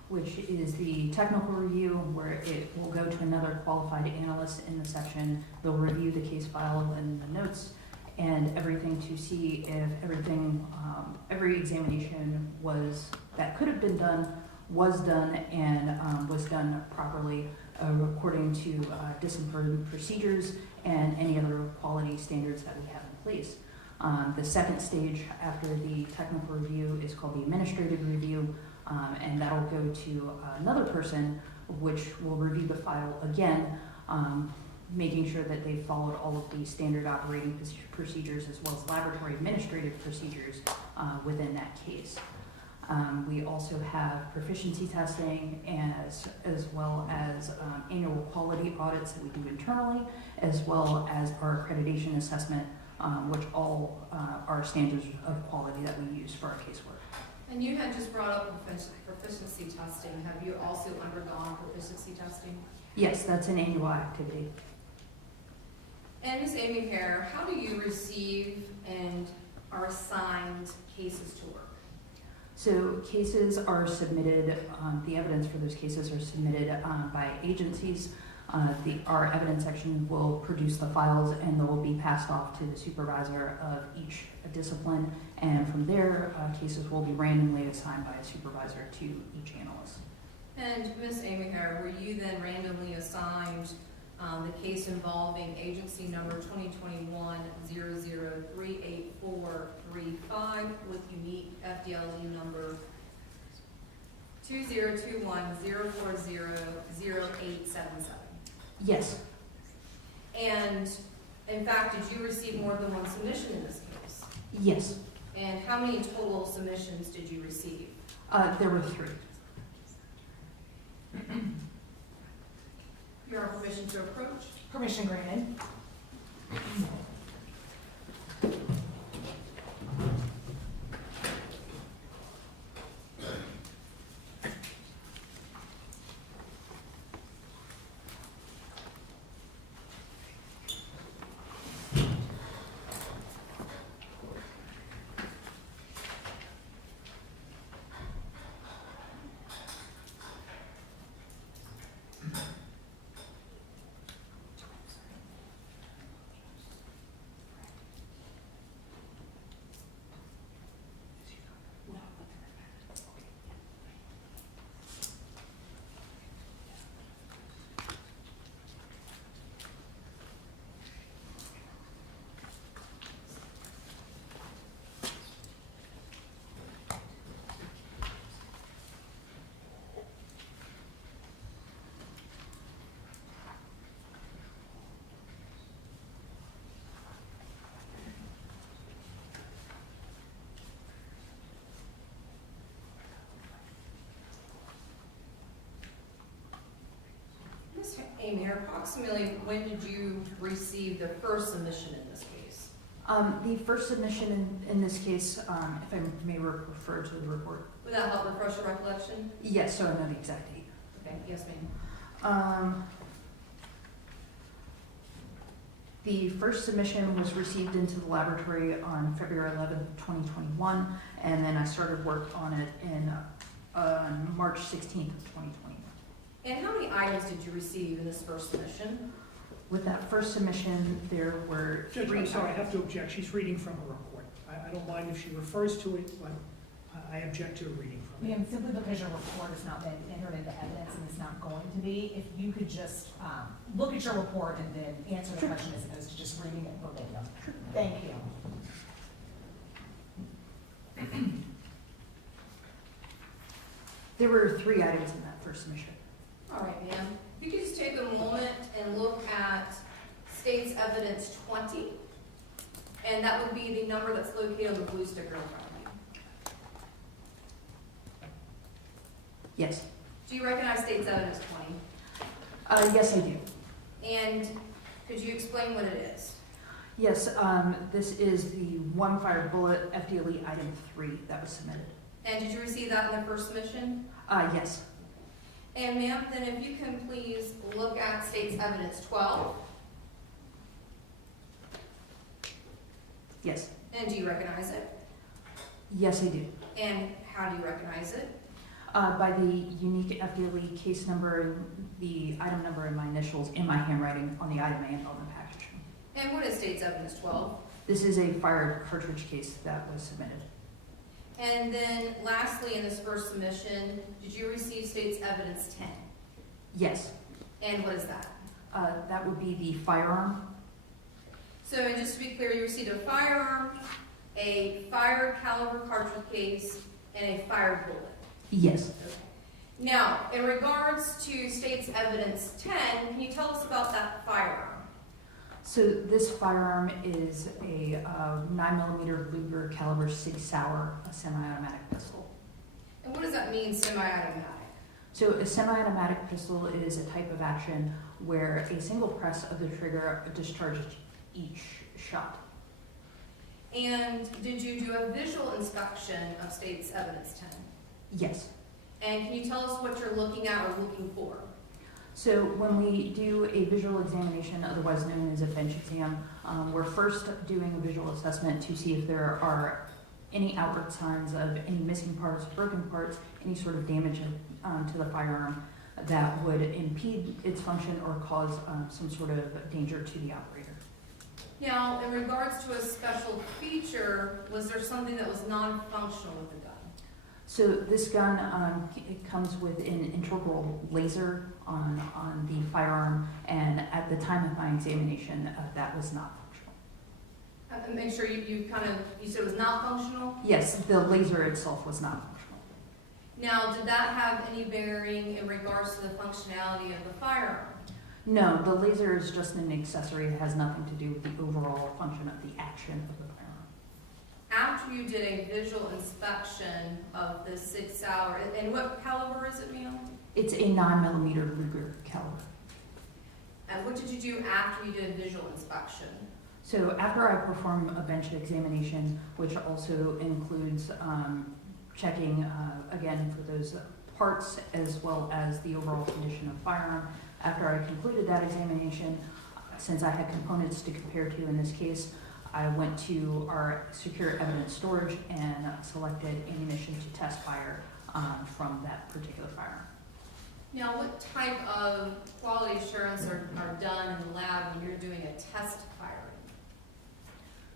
which is the technical review where it will go to another qualified analyst in the section. They'll review the case file and the notes and everything to see if everything, every examination that could have been done was done and was done properly according to discipline procedures and any other quality standards that we have in place. The second stage after the technical review is called the administrative review, and that'll go to another person which will review the file again, making sure that they followed all of the standard operating procedures as well as laboratory administrative procedures within that case. We also have proficiency testing as well as annual quality audits that we do internally, as well as our accreditation assessment, which all are standards of quality that we use for our casework. And you had just brought up proficiency testing. Have you also undergone proficiency testing? Yes, that's an annual activity. And Ms. Amy Hare, how do you receive and are assigned cases to work? So cases are submitted, the evidence for those cases are submitted by agencies. Our evidence section will produce the files and they will be passed off to the supervisor of each discipline. And from there, cases will be randomly assigned by a supervisor to each analyst. And Ms. Amy Hare, were you then randomly assigned the case involving agency number 2021-00-38435 with unique FDLE number 2021-040-0877? Yes, And in fact, did you receive more than one submission in this case? yes, And how many total submissions did you receive? there were 3. Your permission to approach? Permission granted. Ms. Amy, approximately when did you receive the first submission in this case? The first submission in this case, if I may refer to the report. Would that help refresh your recollection? Yes, so I know the exact date. Okay, yes, ma'am. The first submission was received into the laboratory on February 11th, 2021, and then I started work on it in March 16th of 2021. And how many items did you receive in this first submission? With that first submission, there were Judge, 3 I'm sorry, I have to object. She's reading from a report. I don't mind if she refers to it, but I object to her reading from it. Ma'am, simply because your report has not been entered into evidence and is not going to be, if you could just look at your report and then answer the question as opposed to just reading it verbatim. Thank you. There were 3 items in that first submission. All right, ma'am. If you could just take a moment and look at State's Evidence 20, and that would be the number that's located on the blue sticker in front of you. Yes. Do you recognize State's Evidence 20? Yes, I do. And could you explain what it is? Yes, this is the one fire bullet FDLE item 3 that was submitted. And did you receive that in the first submission? Yes. And ma'am, then if you can please look at State's Evidence 12. Yes. And do you recognize it? Yes, I do. And how do you recognize it? By the unique FDLE case number, the item number, and my initials in my handwriting on the item and on the packaging. And what is State's Evidence 12? This is a fired cartridge case that was submitted. And then lastly, in this first submission, did you receive State's Evidence 10? Yes, And what is that? that would be the firearm. So and just to be clear, you received a firearm, a fired caliber cartridge case, and a fired bullet. Yes. Okay. Now, in regards to State's Evidence 10, can you tell us about that firearm? So this firearm is a 9mm Luger caliber Sig Sauer, a semi-automatic pistol. And what does that mean, semi-automatic? So a semi-automatic pistol is a type of action where a single press of the trigger discharges each shot. And did you do a visual inspection of State's Evidence 10? Yes. And can you tell us what you're looking at or looking for? So when we do a visual examination, otherwise known as a bench exam, we're first doing a visual assessment to see if there are any outward signs of any missing parts, broken parts, any sort of damage to the firearm that would impede its function or cause some sort of danger to the operator. Now, in regards to a special feature, was there something that was non-functional with the gun? So this gun, it comes with an integral laser on the firearm, and at the time of my examination, that was not functional. Make sure you said it was not functional? Yes, the laser itself was not functional. Now, did that have any bearing in regards to the functionality of the firearm? No, the laser is just an accessory. It has nothing to do with the overall function of the action of the firearm. After you did a visual inspection of the Sig Sauer, and what caliber is it, ma'am? It's a 9mm Luger caliber. And what did you do after you did a visual inspection? So after I perform a bench examination, which also includes checking, again, for those parts as well as the overall condition of firearm, after I concluded that examination, since I had components to compare to in this case, I went to our secure evidence storage and selected ammunition to test fire from that particular firearm. Now, what type of quality assurance are done in the lab when you're doing a test firing?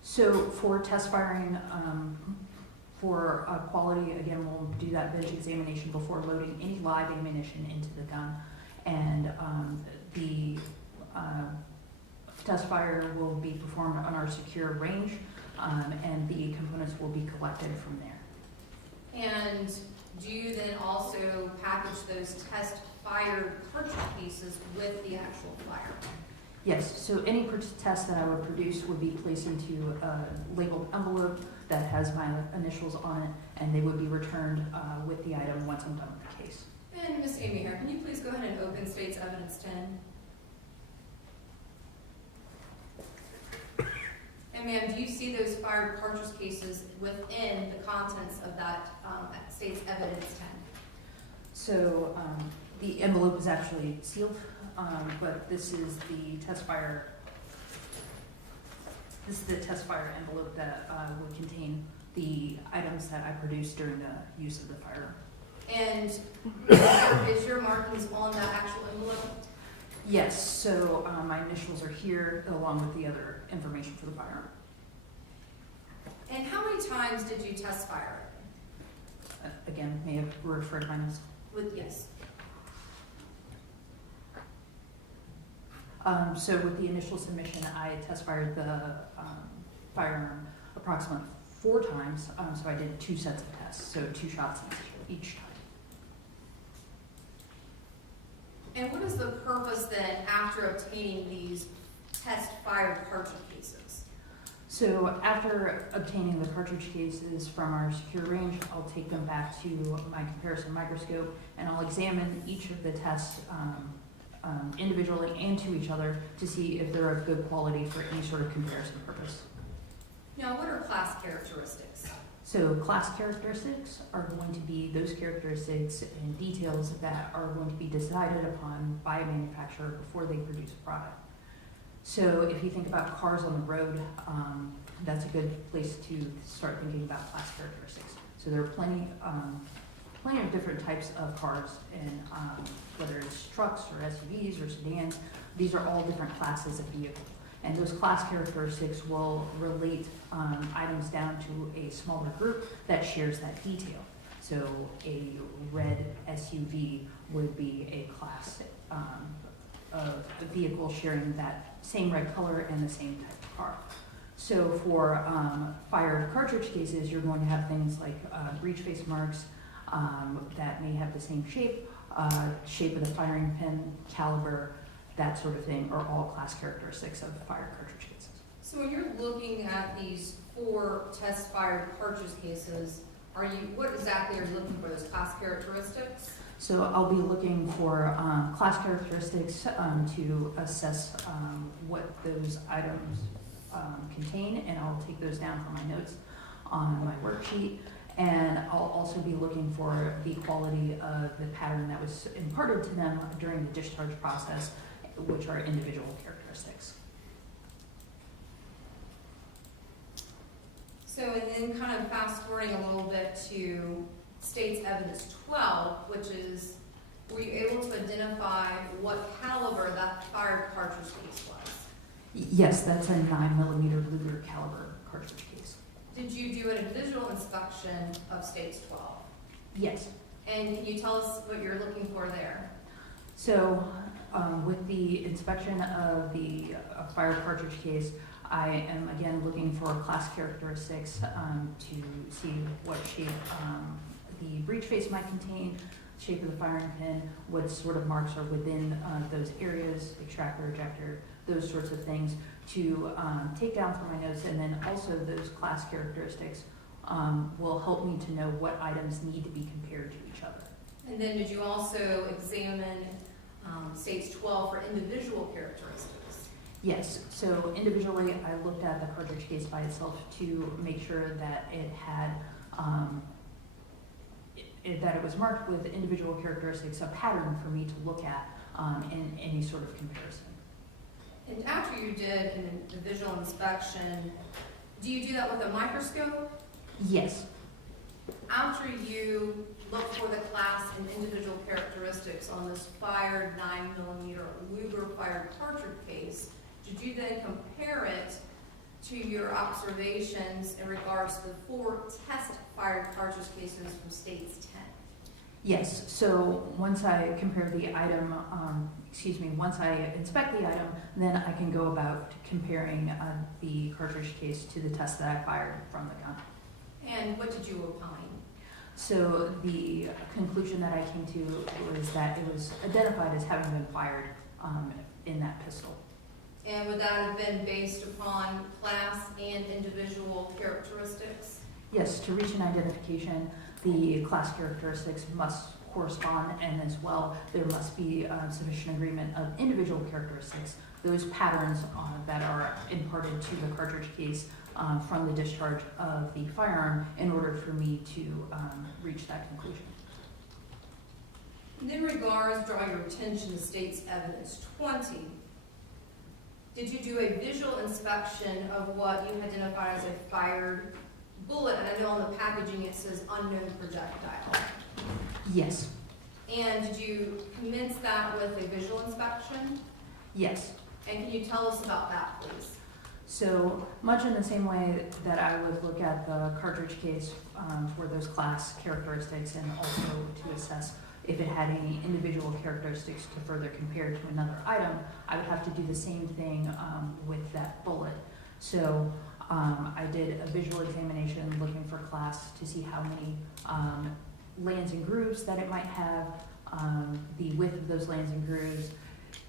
So for test firing, for quality, again, we'll do that bench examination before loading any live ammunition into the gun. And the test fire will be performed on our secure range, and the components will be collected from there. And do you then also package those test fired cartridge pieces with the actual firearm? Yes, so any test that I would produce would be placed into a labeled envelope that has my initials on it, and they would be returned with the item once I'm done with the case. And Ms. Amy here, can you please go ahead and open State's Evidence 10? And ma'am, do you see those fired cartridge cases within the contents of that State's Evidence 10? So the envelope is actually sealed, but this is the test fire. This is the test fire envelope that would contain the items that I produced during the use of the firearm. And is your markings on that actual envelope? Yes, so my initials are here along with the other information for the firearm. And how many times did you test fire it? Again, may have referred to my notes. Yes. So with the initial submission, I test fired the firearm approximately 4 times. So I did 2 sets of tests, so 2 shots each time. And what is the purpose then after obtaining these test fired cartridge cases? So after obtaining the cartridge cases from our secure range, I'll take them back to my comparison microscope, and I'll examine each of the tests individually and to each other to see if they're of good quality for any sort of comparison purpose. Now, what are class characteristics? So class characteristics are going to be those characteristics and details that are going to be decided upon by a manufacturer before they produce a product. So if you think about cars on the road, that's a good place to start thinking about class characteristics. So there are plenty plenty of different types of cars, and whether it's trucks or SUVs or sedans, these are all different classes of vehicle. And those class characteristics will relate items down to a smaller group that shares that detail. So a red SUV would be a class of vehicle sharing that same red color and the same type of car. So for fired cartridge cases, you're going to have things like breech face marks that may have the same shape, shape of the firing pin, caliber, that sort of thing, are all class characteristics of fired cartridge cases. So when you're looking at these 4 test fired cartridge cases, what exactly are you looking for, those class characteristics? So I'll be looking for class characteristics to assess what those items contain, and I'll take those down from my notes on my worksheet. And I'll also be looking for the quality of the pattern that was imparted to them during the discharge process, which are individual characteristics. So, and then kind of fast forwarding a little bit to State's Evidence 12, which is, were you able to identify what caliber that fired cartridge case was? Yes, that's a 9mm Luger caliber cartridge case. Did you do a visual inspection of State's 12? Yes. And can you tell us what you're looking for there? So with the inspection of the fire cartridge case, I am again looking for class characteristics to see what shape the breech face might contain, shape of the firing pin, what sort of marks are within those areas, extractor, ejector, those sorts of things, to take down from my notes. And then also those class characteristics will help me to know what items need to be compared to each other. And then did you also examine State's 12 for individual characteristics? Yes, so individually I looked at the cartridge case by itself to make sure that it had, that it was marked with individual characteristics, a pattern for me to look at in any sort of comparison. And after you did the visual inspection, do you do that with a microscope? Yes. After you look for the class and individual characteristics on this fired 9mm Luger fired cartridge case, did you then compare it to your observations in regards to the 4 test fired cartridge cases from State's 10? Yes, so once I compare the item, once I inspect the item, then I can go about comparing the cartridge case to the test that I fired from the gun. And what did you opine? So the conclusion that I came to was that it was identified as having been fired in that pistol. And would that have been based upon class and individual characteristics? Yes, to reach an identification, the class characteristics must correspond, and as well, there must be sufficient agreement of individual characteristics, those patterns that are imparted to the cartridge case from the discharge of the firearm in order for me to reach that conclusion. And in regards, draw your attention to State's Evidence 20. Did you do a visual inspection of what you identified as a fired bullet? And I know on the packaging it says unknown projectile. Yes. And did you commence that with a visual inspection? Yes. And can you tell us about that, please? So much in the same way that I would look at the cartridge case for those class characteristics, and also to assess if it had any individual characteristics to further compare to another item, I would have to do the same thing with that bullet. So I did a visual examination looking for class to see how many lands and grooves that it might have, the width of those lands and grooves,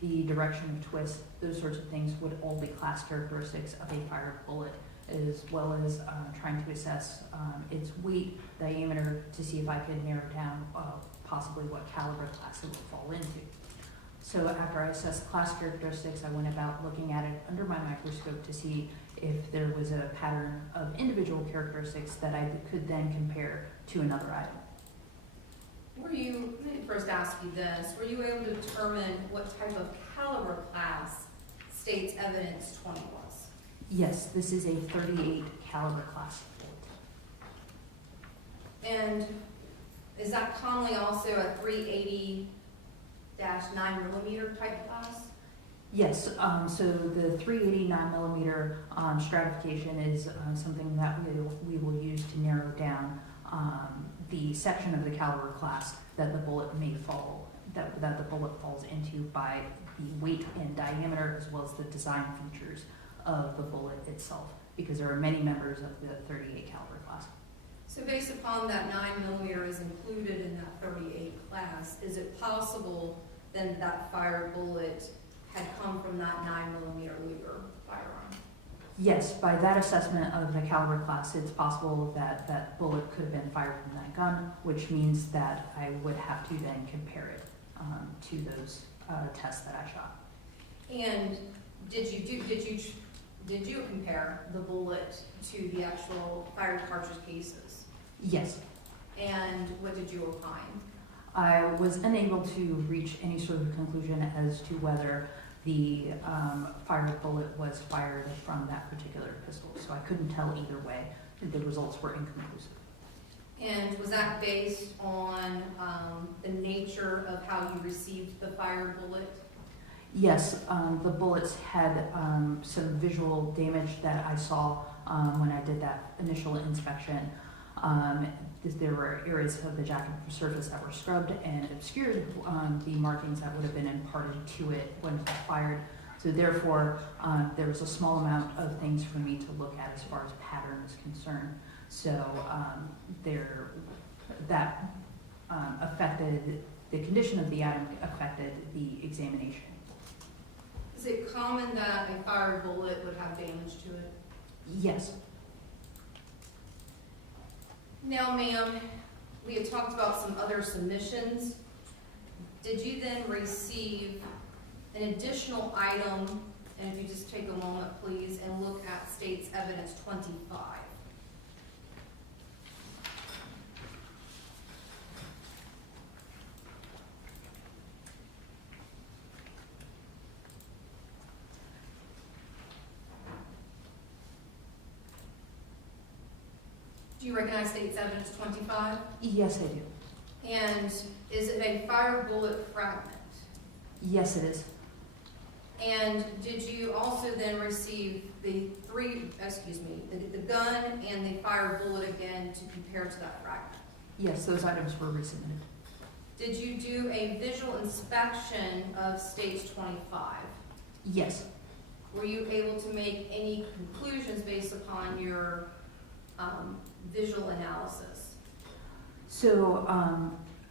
the direction of twist, those sorts of things would all be class characteristics of a fired bullet, as well as trying to assess its weight, diameter, to see if I could narrow down possibly what caliber class it would fall into. So after I assessed class characteristics, I went about looking at it under my microscope to see if there was a pattern of individual characteristics that I could then compare to another item. Let me first ask you this. Were you able to determine what type of caliber class State's Evidence 20 was? Yes, this is a .38 caliber class bullet. And Is that commonly also a 380-9 millimeter type class? Yes, so the 389 millimeter stratification is something that we will use to narrow down the section of the caliber class that the bullet may fall, that the bullet falls into by the weight and diameter as well as the design features of the bullet itself, because there are many members of the 38 caliber class. So based upon that 9 millimeter is included in that 38 class, is it possible then that fired bullet had come from that 9 millimeter Luger firearm? Yes, by that assessment of the caliber class, it's possible that that bullet could have been fired from that gun, which means that I would have to then compare it to those tests that I shot. And did you compare the bullet to the actual fired cartridge cases? Yes, And what did you opine? I was unable to reach any sort of conclusion as to whether the fired bullet was fired from that particular pistol, so I couldn't tell either way. The results were inconclusive. And was that based on the nature of how you received the fired bullet? Yes, the bullets had some visual damage that I saw when I did that initial inspection. There were areas of the jacket surface that were scrubbed and obscured the markings that would have been imparted to it when it was fired. So therefore, there was a small amount of things for me to look at as far as pattern is concerned. So that affected, the condition of the item affected the examination. Is it common that a fired bullet would have damage to it? Yes. Now, ma'am, we had talked about some other submissions. Did you then receive an additional item? And if you just take a moment, please, and look at State's Evidence 25. Do you recognize State's Evidence 25? Yes, I do. And is it a fired bullet fragment? Yes, it is. And did you also then receive the gun and the fired bullet again to compare to that fragment? Yes, those items were resubmitted. Did you do a visual inspection of State's 25? Yes. Were you able to make any conclusions based upon your visual analysis? So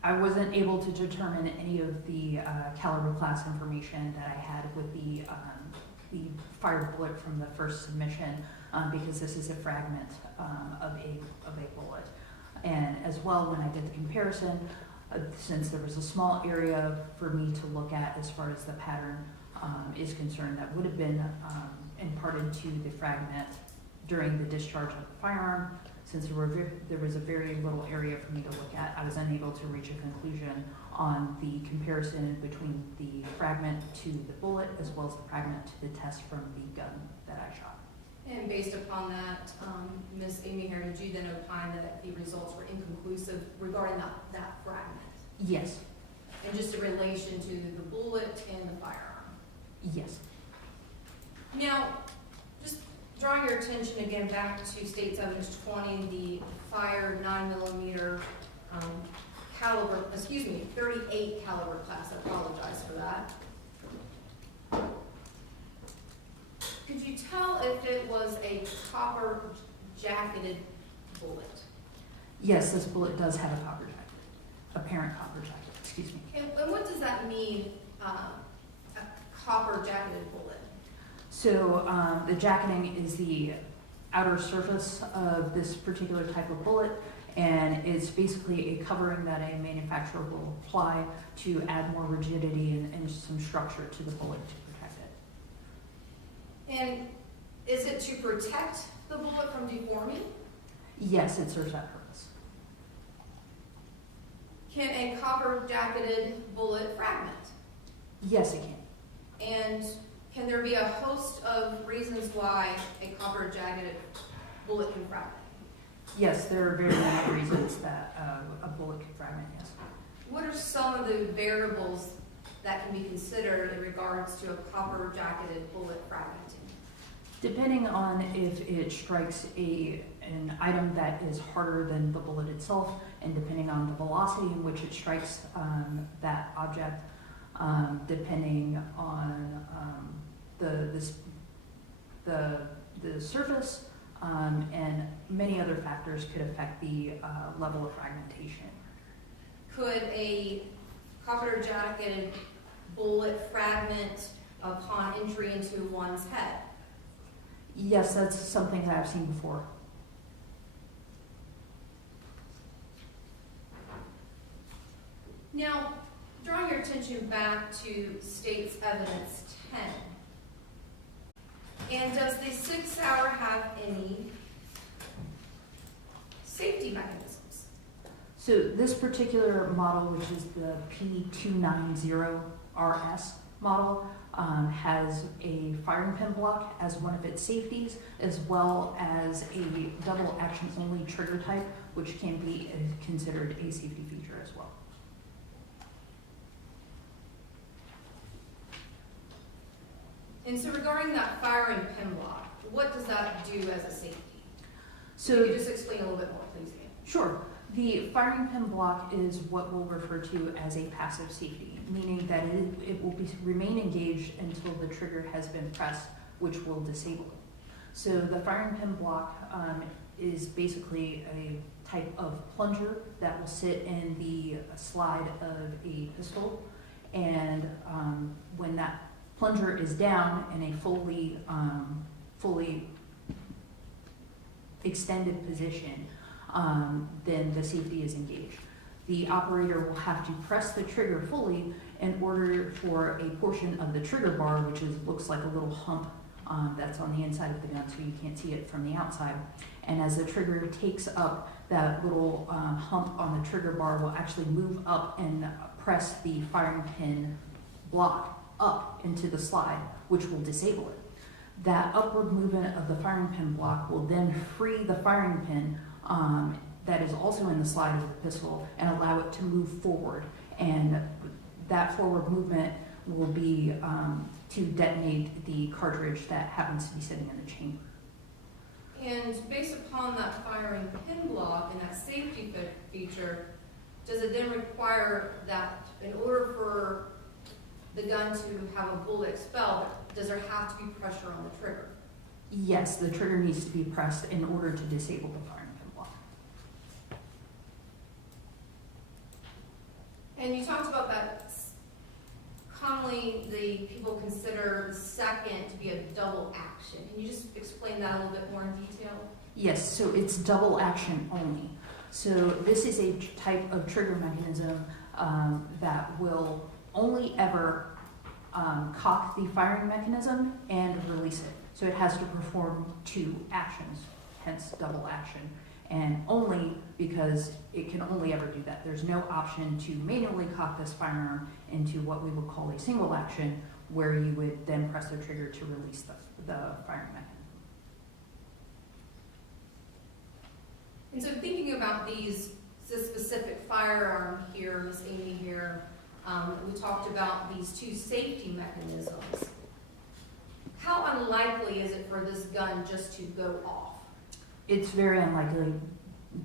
I wasn't able to determine any of the caliber class information that I had with the fired bullet from the first submission because this is a fragment of a bullet. And as well, when I did the comparison, since there was a small area for me to look at as far as the pattern is concerned that would have been imparted to the fragment during the discharge of the firearm, since there was a very little area for me to look at, I was unable to reach a conclusion on the comparison between the fragment to the bullet as well as the fragment to the test from the gun that I shot. And based upon that, Ms. Amy Maher, did you then opine that the results were inconclusive regarding that fragment? Yes. And just in relation to the bullet and the firearm? Yes. Now, just drawing your attention again back to State's Evidence 20, the fired 9mm caliber, 38 caliber class. I apologize for that. Could you tell if it was a copper jacketed bullet? Yes, this bullet does have a copper jacket, a parent copper jacket, excuse me. And what does that mean, a copper jacketed bullet? So the jacketing is the outer surface of this particular type of bullet, and it's basically a covering that a manufacturer will apply to add more rigidity and some structure to the bullet to protect it. And is it to protect the bullet from deforming? Yes, it serves that purpose. Can a copper jacketed bullet fragment? Yes, it can. And can there be a host of reasons why a copper jacketed bullet can fragment? Yes, there are very many reasons that a bullet could fragment, yes. What are some of the variables that can be considered in regards to a copper-jacketed bullet fragmenting? Depending on if it strikes an item that is harder than the bullet itself, and depending on the velocity in which it strikes that object, depending on the surface, and many other factors could affect the level of fragmentation. Could a copper-jacketed bullet fragment upon entry into one's head? Yes, that's something that I've seen before. Now, drawing your attention back to State's Evidence 10, and does the 6 Hour have any safety mechanisms? So this particular model, which is the P290RS model, has a firing pin block as one of its safeties, as well as a double action only trigger type, which can be considered a safety feature as well. And so regarding that firing pin block, what does that do as a safety? So, Could you just explain a little bit more, please, Leanne? sure. The firing pin block is what we'll refer to as a passive safety, meaning that it will remain engaged until the trigger has been pressed, which will disable it. So the firing pin block is basically a type of plunger that will sit in the slide of a pistol, and when that plunger is down in a fully extended position, then the safety is engaged. The operator will have to press the trigger fully in order for a portion of the trigger bar, which looks like a little hump that's on the inside of the gun, so you can't see it from the outside. And as the trigger takes up, that little hump on the trigger bar will actually move up and press the firing pin block up into the slide, which will disable it. That upward movement of the firing pin block will then free the firing pin that is also in the slide of the pistol and allow it to move forward. And that forward movement will be to detonate the cartridge that happens to be sitting in the chamber. And based upon that firing pin block and that safety feature, does it then require that in order for the gun to have a bullet expelled, does there have to be pressure on the trigger? Yes, the trigger needs to be pressed in order to disable the firing pin block. And you talked about that commonly the people consider the second to be a double action. Can you just explain that a little bit more in detail? Yes, so it's double action only. So this is a type of trigger mechanism that will only ever cock the firing mechanism and release it. So it has to perform 2 actions, hence double action. And only because it can only ever do that. There's no option to manually cock this firearm into what we would call a single action, where you would then press the trigger to release the firing mechanism. And so thinking about this specific firearm here, Miss Amy here, we talked about these 2 safety mechanisms. How unlikely is it for this gun just to go off? It's very unlikely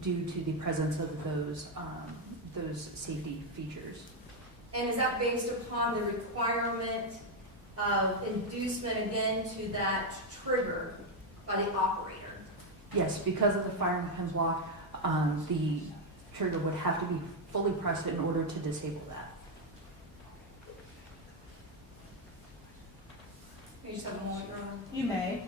due to the presence of those safety features. And is that based upon the requirement of inducement again to that trigger by the operator? Yes, because of the firing pin block, the trigger would have to be fully pressed in order to disable that. You just have a moment, Your Honor. You may.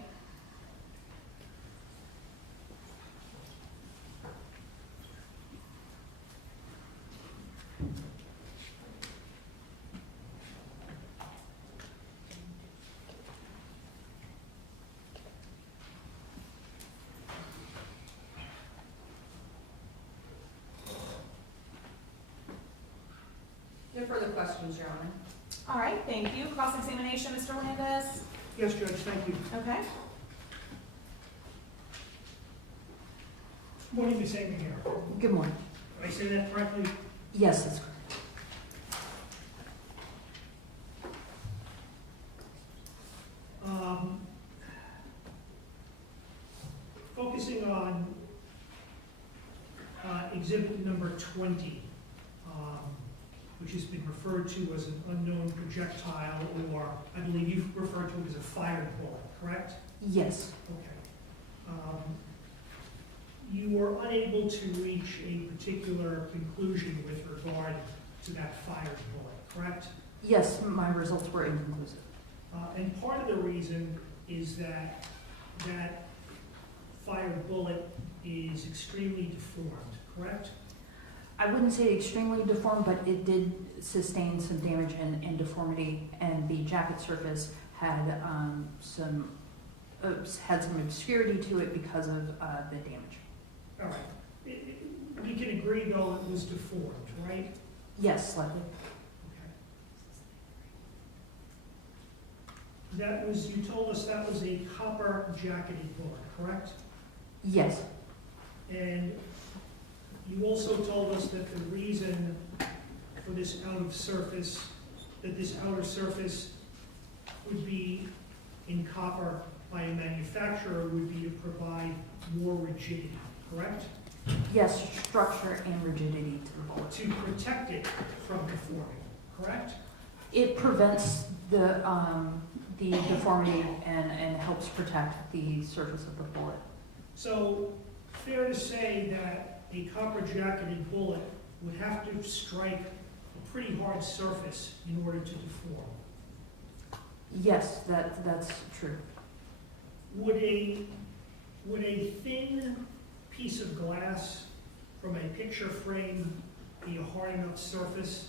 No further questions, Your Honor. All right, thank you. Cross-examination, Mr. Landis? Yes, Judge, thank you. Okay. Morning, Ms. Maher. Good morning. Did I say that correctly? Yes, that's correct. Focusing on exhibit number 20, which has been referred to as an unknown projectile, or I believe you've referred to it as a fired bullet, correct? Yes, Okay. You were unable to reach a particular conclusion with regard to that fired bullet, correct? yes, my results were inconclusive. And part of the reason is that that fired bullet is extremely deformed, correct? I wouldn't say extremely deformed, but it did sustain some damage and deformity, and the jacket surface had some obscurity to it because of the damage. All right. We can agree, though, it was deformed, right? Yes, slightly. Okay. That was, you told us that was a copper jacketed bullet, correct? Yes, And you also told us that the reason for this outer surface would be in copper by a manufacturer would be to provide more rigidity, correct? yes, structure and rigidity to the bullet. To protect it from deforming, correct? It prevents the deformity and helps protect the surface of the bullet. So, fair to say that a copper jacketed bullet would have to strike a pretty hard surface in order to deform. Yes, that's true. Would a thin piece of glass from a picture frame be a hard enough surface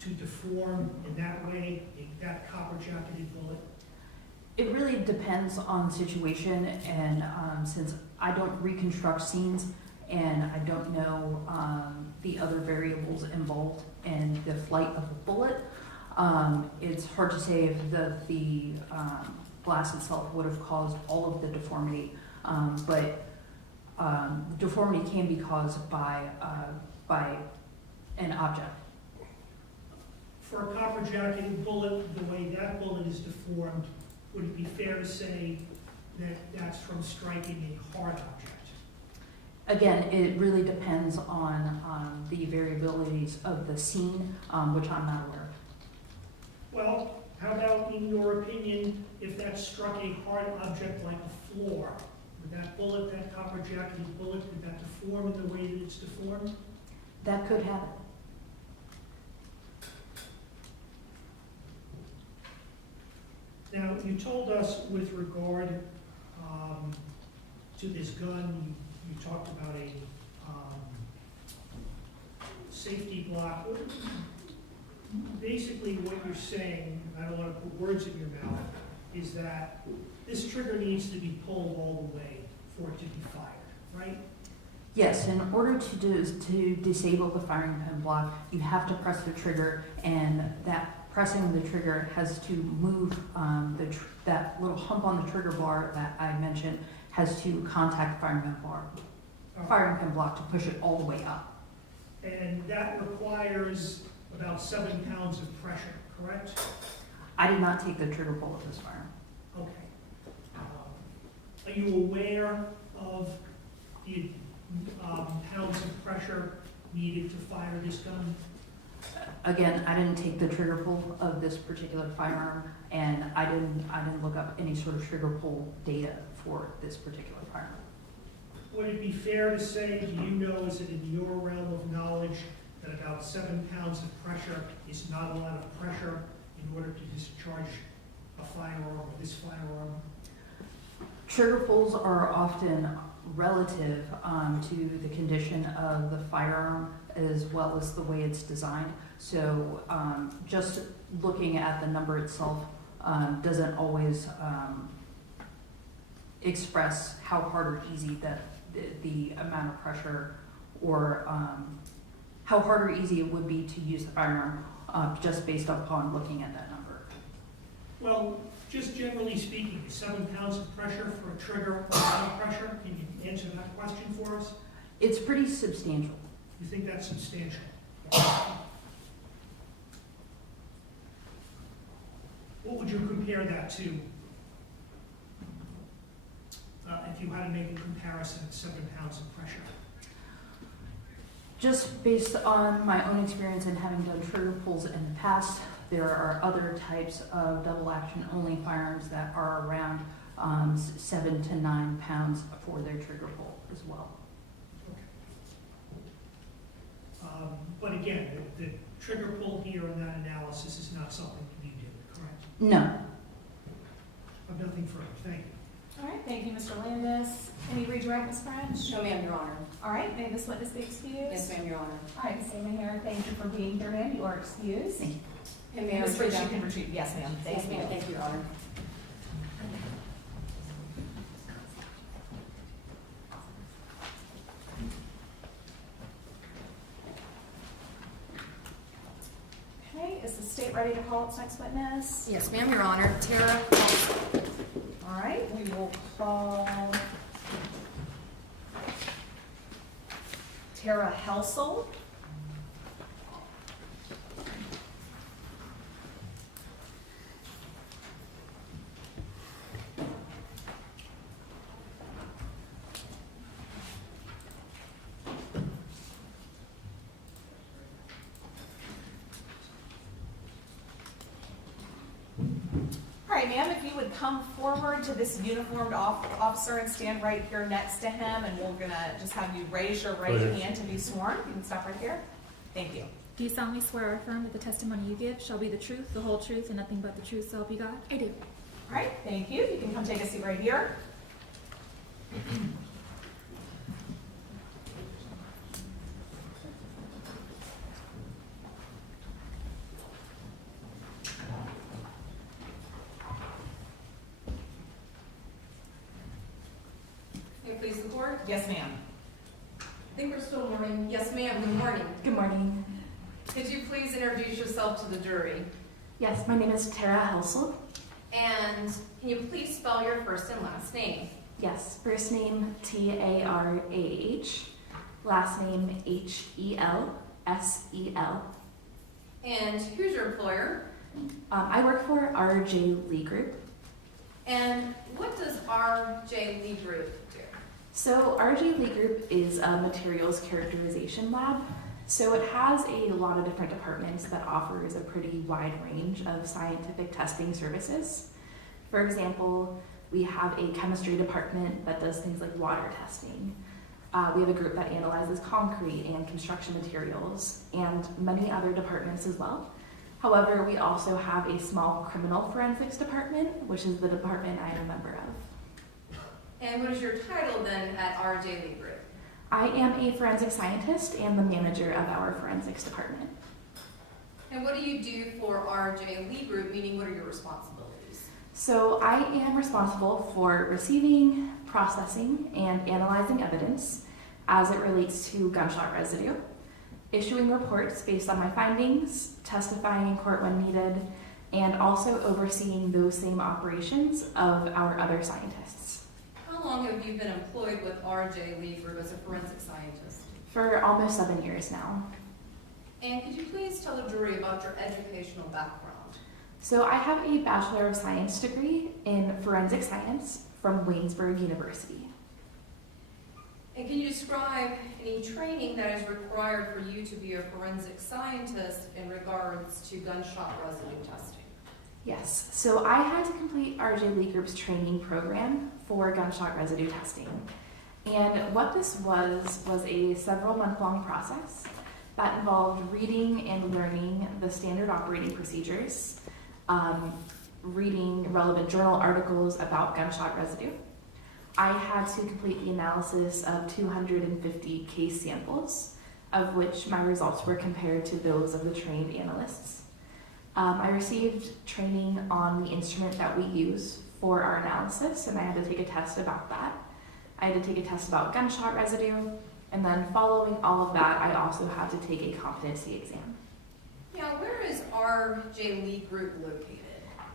to deform in that way, that copper jacketed bullet? It really depends on the situation, and since I don't reconstruct scenes and I don't know the other variables involved in the flight of the bullet, it's hard to say if the glass itself would have caused all of the deformity, but deformity can be caused by an object. For a copper jacketed bullet, the way that bullet is deformed, would it be fair to say that that's from striking a hard object? Again, it really depends on the variabilities of the scene, which I'm not aware of. Well, how about, in your opinion, if that struck a hard object like a floor? Would that bullet, that copper jacketed bullet, would that deform in the way that it's deformed? That could happen. Now, you told us with regard to this gun, you talked about a safety block. Basically, what you're saying, I don't want to put words in your mouth, is that this trigger needs to be pulled all the way for it to be fired, right? Yes, in order to disable the firing pin block, you have to press the trigger, and that pressing the trigger has to move that little hump on the trigger bar that I mentioned has to contact the firing pin block to push it all the way up. And that requires about 7 pounds of pressure, correct? I did not take the trigger pull of this firearm. Okay. Are you aware of the pounds of pressure needed to fire this gun? Again, I didn't take the trigger pull of this particular firearm, and I didn't look up any sort of trigger pull data for this particular firearm. Would it be fair to say, do you know, is it in your realm of knowledge that about 7 pounds of pressure is not a lot of pressure in order to discharge a firearm or this firearm? Trigger pulls are often relative to the condition of the firearm as well as the way it's designed. So just looking at the number itself doesn't always express how hard or easy that the amount of pressure or how hard or easy it would be to use the firearm just based upon looking at that number. Well, just generally speaking, is 7 pounds of pressure for a trigger a lot of pressure? Can you answer that question for us? It's pretty substantial. You think that's substantial? What would you compare that to? If you had to make a comparison of 7 pounds of pressure? Just based on my own experience in having done trigger pulls in the past, there are other types of double action only firearms that are around 7 to 9 pounds for their trigger pull as well. But again, the trigger pull here in that analysis is not something that you did, correct? No. I have nothing further, thank you. All right, thank you, Mr. Landis. Any redirect, Ms. French? No, ma'am, Your Honor. All right, may this witness be excused? Yes, ma'am, Your Honor. All right, Ms. Maher, thank you for being here, ma'am. You are excused. Thank you. And may I Ms. French, retrieve you that? can retrieve. Yes, ma'am. Thank you. Thank you, Your Honor. Okay, is the state ready to call its next witness? Yes, ma'am, Your Honor. Tara. All right, we will call Tara Helsel. All right, ma'am, if you would come forward to this uniformed officer and stand right here next to him, and we're gonna just have you raise your right hand to be sworn. You can stop right here. Thank you. Do you solemnly swear or affirm that the testimony you give shall be the truth, the whole truth, and nothing but the truth, so help you God? I do. All right, thank you. You can come take a seat right here. May it please the court? Yes, ma'am. I think we're still morning. Yes, ma'am, good morning. Good morning. Could you please introduce yourself to the jury? Yes, my name is Tara Helsel. And can you please spell your first and last name? Yes, first name Tarah, last name Helsel. And who's your employer? I work for RJ Lee Group. And what does RJ Lee Group do? So RJ Lee Group is a materials characterization lab. So it has a lot of different departments that offers a pretty wide range of scientific testing services. For example, we have a chemistry department that does things like water testing. We have a group that analyzes concrete and construction materials, and many other departments as well. However, we also have a small criminal forensics department, which is the department I am a member of. And what is your title then at RJ Lee Group? I am a forensic scientist and the manager of our forensics department. And what do you do for RJ Lee Group, meaning what are your responsibilities? So I am responsible for receiving, processing, and analyzing evidence as it relates to gunshot residue, issuing reports based on my findings, testifying in court when needed, and also overseeing those same operations of our other scientists. How long have you been employed with RJ Lee Group as a forensic scientist? For almost 7 years now. And could you please tell the jury about your educational background? So I have a Bachelor of Science degree in forensic science from Waynesburg University. And can you describe any training that is required for you to be a forensic scientist in regards to gunshot residue testing? Yes, so I had to complete RJ Lee Group's training program for gunshot residue testing. And what this was a several-month-long process that involved reading and learning the standard operating procedures, reading relevant journal articles about gunshot residue. I had to complete the analysis of 250 case samples, of which my results were compared to those of the trained analysts. I received training on the instrument that we use for our analysis, and I had to take a test about that. I had to take a test about gunshot residue, and then following all of that, I also had to take a competency exam. Now, where is RJ Lee Group located?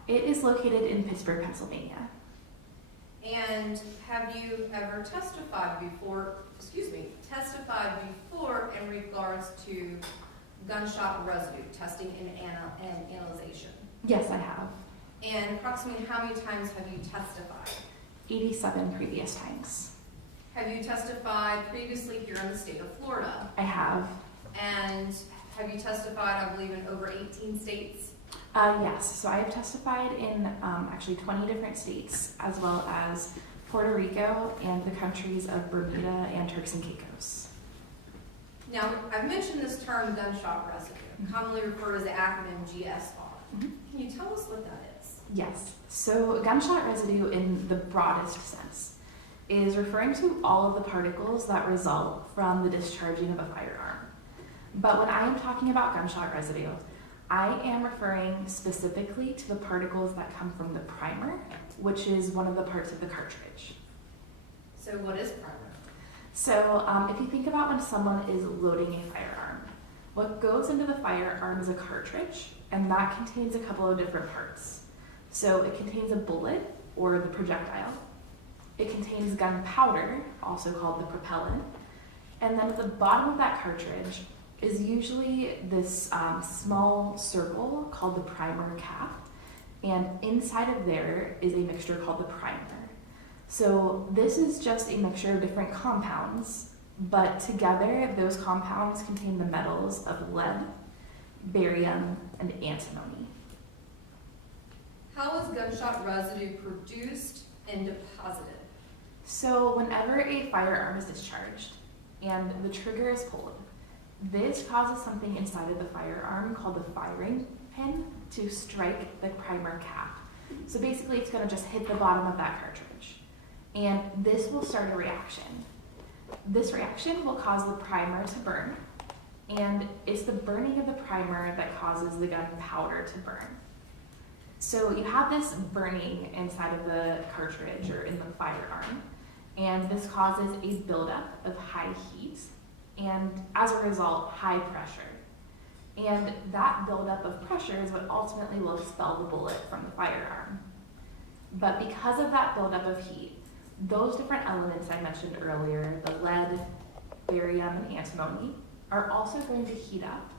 It is located in Pittsburgh, Pennsylvania. And have you ever testified before in regards to gunshot residue testing and analyzation? Yes, I have. And approximately how many times have you testified? 87 previous times. Have you testified previously here in the state of Florida? I have. And have you testified, I believe, in over 18 states? Yes, so I have testified in actually 20 different states, as well as Puerto Rico and the countries of Bermuda and Turks and Caicos. Now, I've mentioned this term gunshot residue, commonly referred as the acronym GSR. Mhm. Can you tell us what that is? Yes, so gunshot residue in the broadest sense is referring to all of the particles that result from the discharging of a firearm. But when I am talking about gunshot residue, I am referring specifically to the particles that come from the primer, which is one of the parts of the cartridge. So what is primer? So if you think about when someone is loading a firearm, what goes into the firearm is a cartridge, and that contains a couple of different parts. So it contains a bullet, or the projectile. It contains gunpowder, also called the propellant. And then at the bottom of that cartridge is usually this small circle called the primer cap. And inside of there is a mixture called the primer. So this is just a mixture of different compounds, but together those compounds contain the metals of lead, barium, and antimony. How is gunshot residue produced and deposited? So whenever a firearm is discharged and the trigger is pulled, this causes something inside of the firearm called the firing pin to strike the primer cap. So basically it's going to just hit the bottom of that cartridge. And this will start a reaction. This reaction will cause the primer to burn, and it's the burning of the primer that causes the gunpowder to burn. So you have this burning inside of the cartridge or in the firearm, and this causes a buildup of high heat, and as a result, high pressure. And that buildup of pressure is what ultimately will expel the bullet from the firearm. But because of that buildup of heat, those different elements I mentioned earlier, the lead, barium, and antimony, are also going to heat up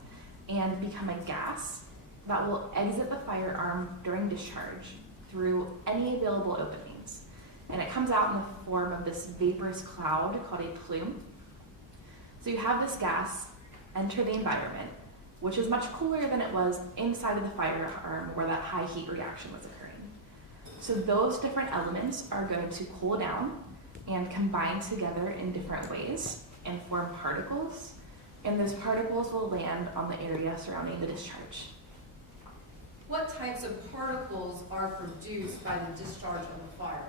and become a gas that will exit the firearm during discharge through any available openings. And it comes out in the form of this vaporous cloud called a plume. So you have this gas enter the environment, which is much cooler than it was inside of the firearm where that high heat reaction was occurring. So those different elements are going to cool down and combine together in different ways and form particles, and those particles will land on the area surrounding the discharge. What types of particles are produced by the discharge of a firearm?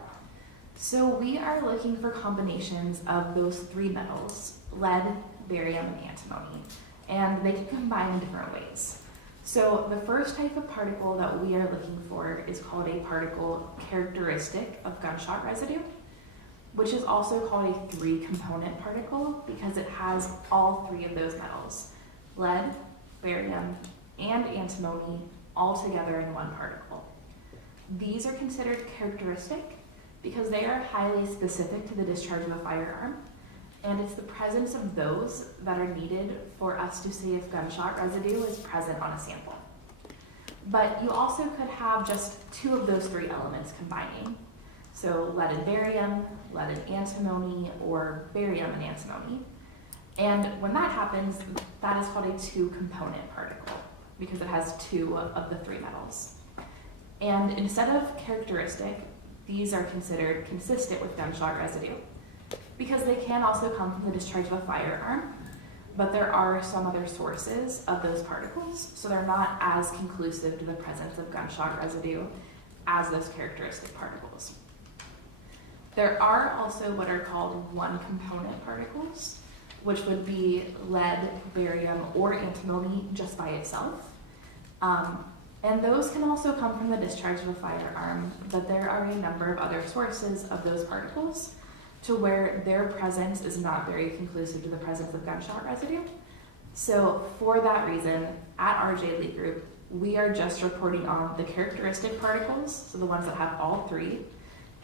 So we are looking for combinations of those three metals, lead, barium, and antimony, and they can combine in different ways. So the first type of particle that we are looking for is called a particle characteristic of gunshot residue, which is also called a three-component particle because it has all three of those metals, lead, barium, and antimony, all together in one particle. These are considered characteristic because they are highly specific to the discharge of a firearm, and it's the presence of those that are needed for us to see if gunshot residue is present on a sample. But you also could have just two of those three elements combining. So lead and barium, lead and antimony, or barium and antimony. And when that happens, that is called a two-component particle because it has two of the three metals. And instead of characteristic, these are considered consistent with gunshot residue because they can also come from the discharge of a firearm, but there are some other sources of those particles, so they're not as conclusive to the presence of gunshot residue as those characteristic particles. There are also what are called one-component particles, which would be lead, barium, or antimony just by itself. And those can also come from the discharge of a firearm, but there are a number of other sources of those particles to where their presence is not very conclusive to the presence of gunshot residue. So for that reason, at our J League group, we are just reporting on the characteristic particles, so the ones that have all three,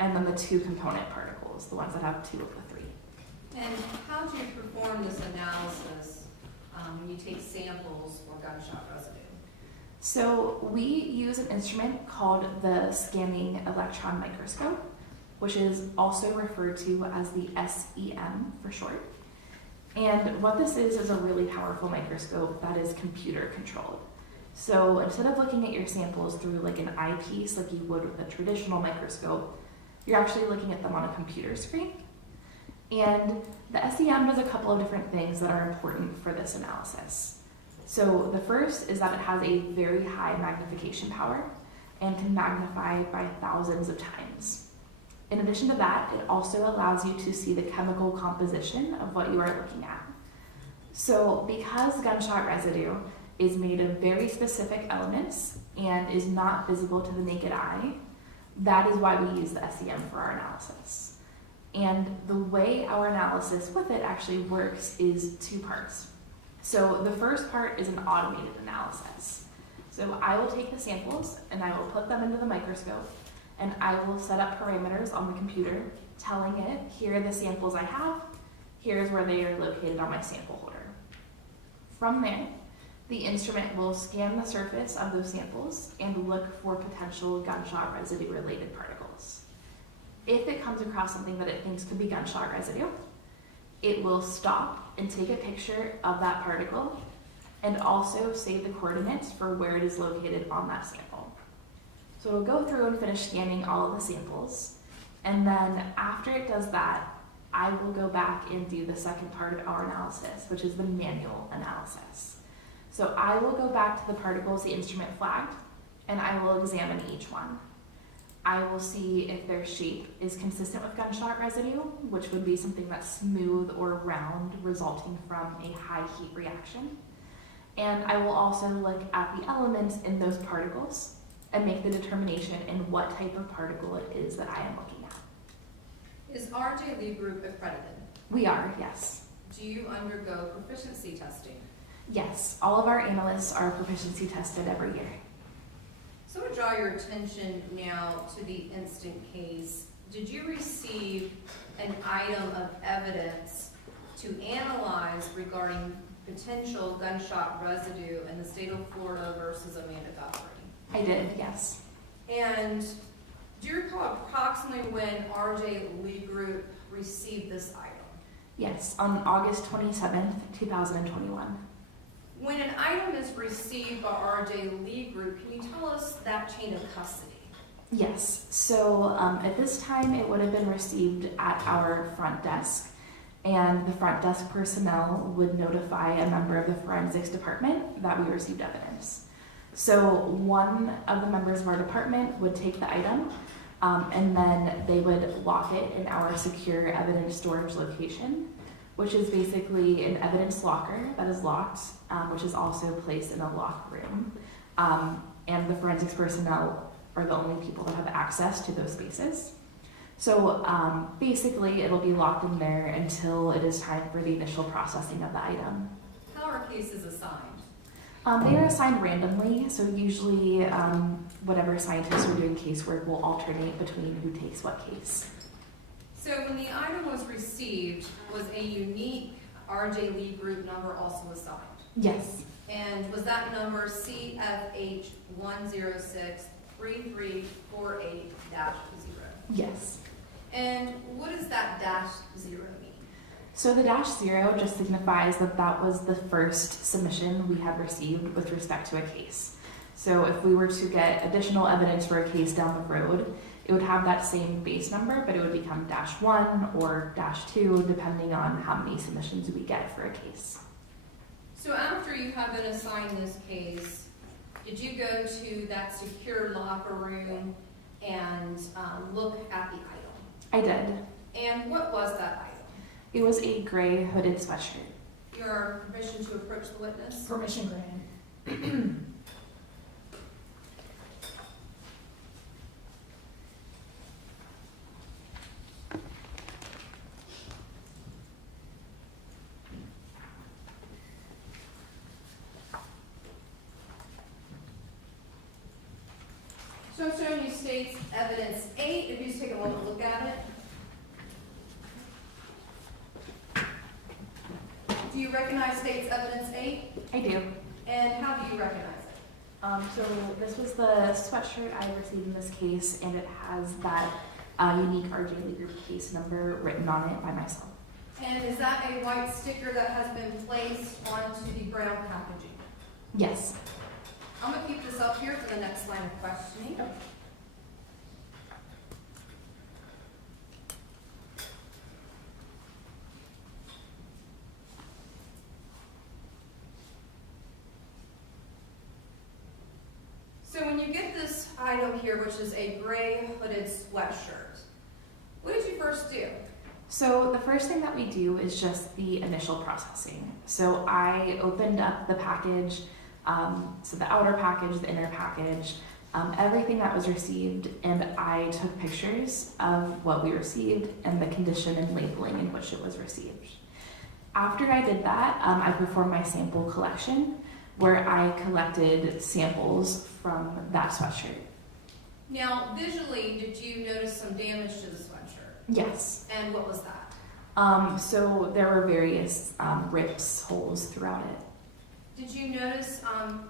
and then the 2 component particles, the ones that have 2 of the 3. And how do you perform this analysis when you take samples for gunshot residue? So we use an instrument called the scanning electron microscope, which is also referred to as the SEM for short. And what this is a really powerful microscope that is computer controlled. So instead of looking at your samples through like an eyepiece like you would with a traditional microscope, you're actually looking at them on a computer screen. And the SEM does a couple of different things that are important for this analysis. So the first is that it has a very high magnification power and can magnify by thousands of times. In addition to that, it also allows you to see the chemical composition of what you are looking at. So because gunshot residue is made of very specific elements and is not visible to the naked eye, that is why we use the SEM for our analysis. And the way our analysis with it actually works is 2 parts. So the first part is an automated analysis. So I will take the samples and I will put them into the microscope, and I will set up parameters on the computer telling it, here are the samples I have, here's where they are located on my sample holder. From there, the instrument will scan the surface of those samples and look for potential gunshot residue related particles. If it comes across something that it thinks could be gunshot residue, it will stop and take a picture of that particle and also save the coordinates for where it is located on that sample. So it'll go through and finish scanning all of the samples, and then after it does that, I will go back and do the second part of our analysis, which is the manual analysis. So I will go back to the particles the instrument flagged, and I will examine each one. I will see if their shape is consistent with gunshot residue, which would be something that's smooth or round, resulting from a high heat reaction. And I will also look at the elements in those particles and make the determination in what type of particle it is that I am looking at. Is RJ Lee Group accredited? We are, yes. Do you undergo proficiency testing? Yes, all of our analysts are proficiency tested every year. So to draw your attention now to the instant case, did you receive an item of evidence to analyze regarding potential gunshot residue in the state of Florida versus Amanda Guthrie? I did, yes. And do you recall approximately when RJ Lee Group received this item? Yes, on August 27th, 2021. When an item is received by RJ Lee Group, can you tell us that chain of custody? Yes, so at this time it would have been received at our front desk, and the front desk personnel would notify a member of the forensics department that we received evidence. So one of the members of our department would take the item, and then they would lock it in our secure evidence storage location, which is basically an evidence locker that is locked, which is also placed in a locked room. And the forensics personnel are the only people that have access to those spaces. So basically, it'll be locked in there until it is time for the initial processing of the item. How are cases assigned? They are assigned randomly, so usually whatever scientists are doing casework will alternate between who takes what case. So when the item was received, was a unique RJ Lee Group number also assigned? Yes. And was that number CFH1063348-0? Yes. And what does that -0 mean? So the -0 just signifies that that was the first submission we had received with respect to a case. So if we were to get additional evidence for a case down the road, it would have that same base number, but it would become -1 or -2, depending on how many submissions we get for a case. So after you have been assigned this case, did you go to that secure locker room and look at the item? I did. And what was that item? It was a gray hooded sweatshirt. Your permission to approach the witness? Permission granted. So I'm showing you state's evidence 8, if you just take a moment to look at it. Do you recognize state's evidence 8? I do. And how do you recognize it? So this was the sweatshirt I received in this case, and it has that unique RJ group case number written on it by myself. And is that a white sticker that has been placed onto the brown packaging? Yes. I'm going to keep this up here for the next line of questioning. So when you get this item here, which is a gray hooded sweatshirt, what did you first do? So the first thing that we do is just the initial processing. So I opened up the package, so the outer package, the inner package, everything that was received, and I took pictures of what we received and the condition and labeling in which it was received. After I did that, I performed my sample collection, where I collected samples from that sweatshirt. Now, visually, did you notice some damage to the sweatshirt? Yes. And what was that? So there were various rips, holes throughout it. Did you notice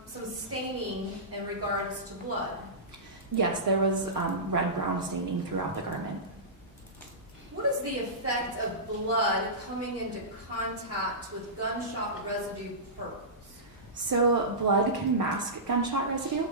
some staining in regards to blood? Yes, there was red-brown staining throughout the garment. What is the effect of blood coming into contact with gunshot residue particles? So blood can mask gunshot residue.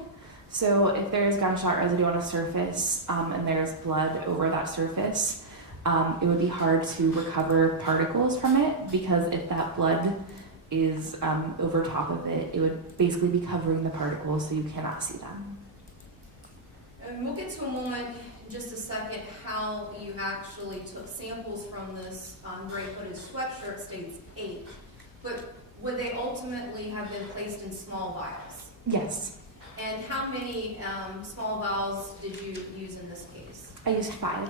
So if there's gunshot residue on a surface and there's blood over that surface, it would be hard to recover particles from it, because if that blood is over top of it, it would basically be covering the particles so you cannot see them. And we'll get to a moment in just a second how you actually took samples from this gray hooded sweatshirt, states 8. But would they ultimately have been placed in small vials? Yes, And how many small vials did you use in this case? I used 5.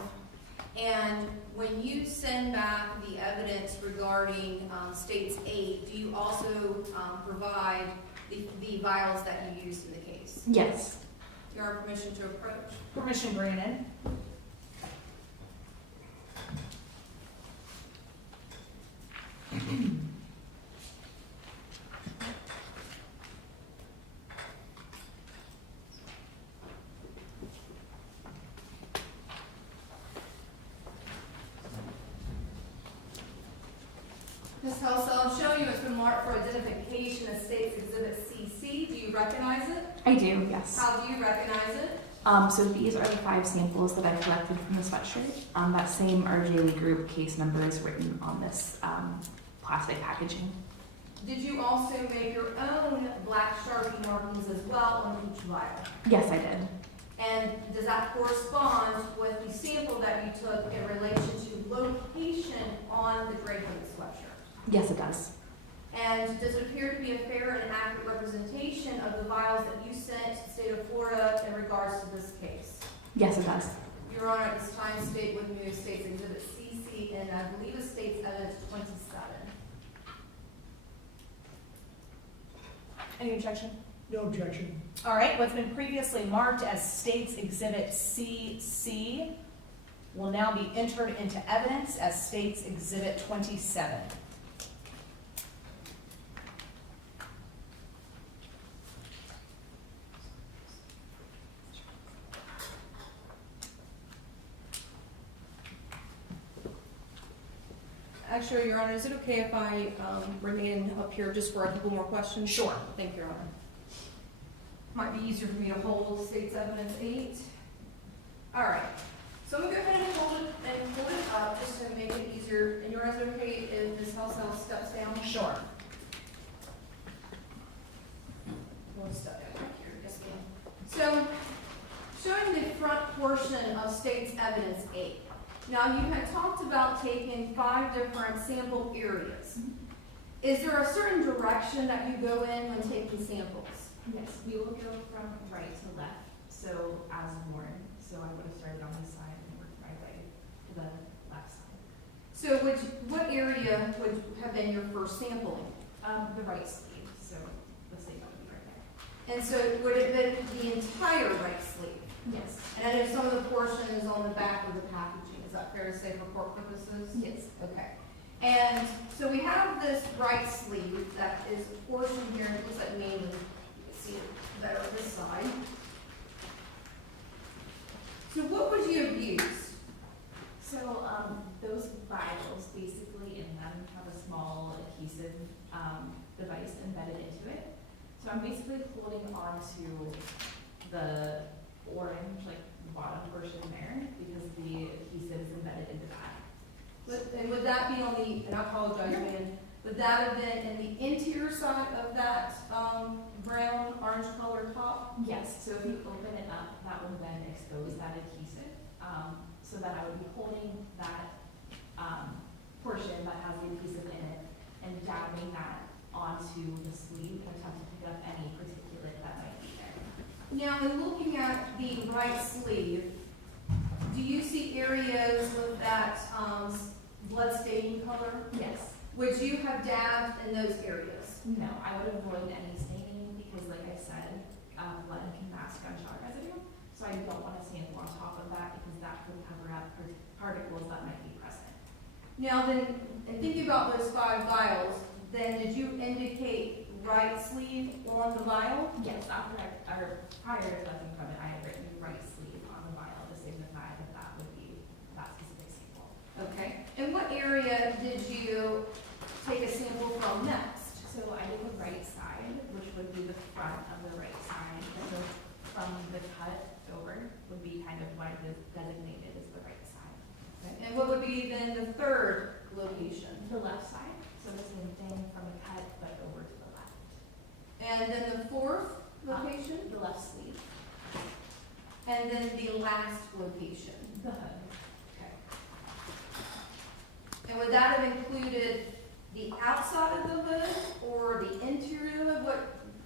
And when you send back the evidence regarding states 8, do you also provide the vials that you used in the case? Yes. Your permission to approach? Permission granted. Ms. Helsel, I'm showing you it's been marked for identification as State's Exhibit CC. Do you recognize it? I do, yes. How do you recognize it? So these are the 5 samples that I collected from the sweatshirt. That same RJ group case number is written on this plastic packaging. Did you also make your own black Sharpie markings as well on each vial? Yes, I did. And does that correspond with the sample that you took in relation to location on the gray hooded sweatshirt? Yes, it does. And does it appear to be a fair and accurate representation of the vials that you sent to the state of Florida in regards to this case? Yes, it does. Your Honor, at this time, state with me State's Exhibit CC, and I believe it states evidence 27. Any objection? No objection. All right, what's been previously marked as State's Exhibit CC will now be entered into evidence as State's Exhibit 27. Actually, Your Honor, is it okay if I remain up here just for a couple more questions? Sure. Thank you, Your Honor. Might be easier for me to hold State's Evidence 8. All right. So I'm going to go ahead and hold it up just to make it easier. And Your Honor, is it okay if Ms. Helsel steps down? Sure. We'll step down right here. Yes, ma'am. So, showing the front portion of State's Evidence 8. Now, you had talked about taking 5 different sample areas. Is there a certain direction that you go in when taking samples? Yes, we will go from right to left, so as worn. So I would have started on this side and worked my way to the left side. So what area would have been your first sampling? The right sleeve, so the sleeve that would be right there. And so would it have been the entire right sleeve? Yes. that fair to say for court purposes? Yes. Okay. And so we have this right sleeve that is a portion here, and it looks like mainly, you can see it better on this side. So what would you have used? So those vials, basically in them have a small adhesive device embedded into it. So I'm basically holding on to the orange, like the bottom portion there, because the adhesive is embedded into that. And would that be on the, and I apologize, man, would that have been in the interior side of that brown, orange colored top? Yes, so if you open it up, that will then expose that adhesive. So that I would be holding that portion that has the adhesive in it and dabbing that onto the sleeve and attempt to pick up any particulate that might be there. Now, in looking at the right sleeve, do you see areas with that blood staining color? Yes. Would you have dabbed in those areas? No, I would avoid any staining because, like I said, blood can mask gunshot residue. So I don't want to sample on top of that because that could cover up particles that might be present. Now then, in thinking about those 5 vials, then did you indicate right sleeve on the vial? Yes, prior to collecting from it, I had written right sleeve on the vial to signify that that would be that specific sample. Okay. And what area did you take a sample from next? So I did the right side, which would be the front of the right side. So from the cut over would be kind of what I designated as the right side. And what would be then the 3rd location? The left side, so the same thing from the cut but over to the left. And then the 4th location? The left sleeve, And then the last location? the hood. Okay. And would that have included the outside of the hood or the interior of the hood?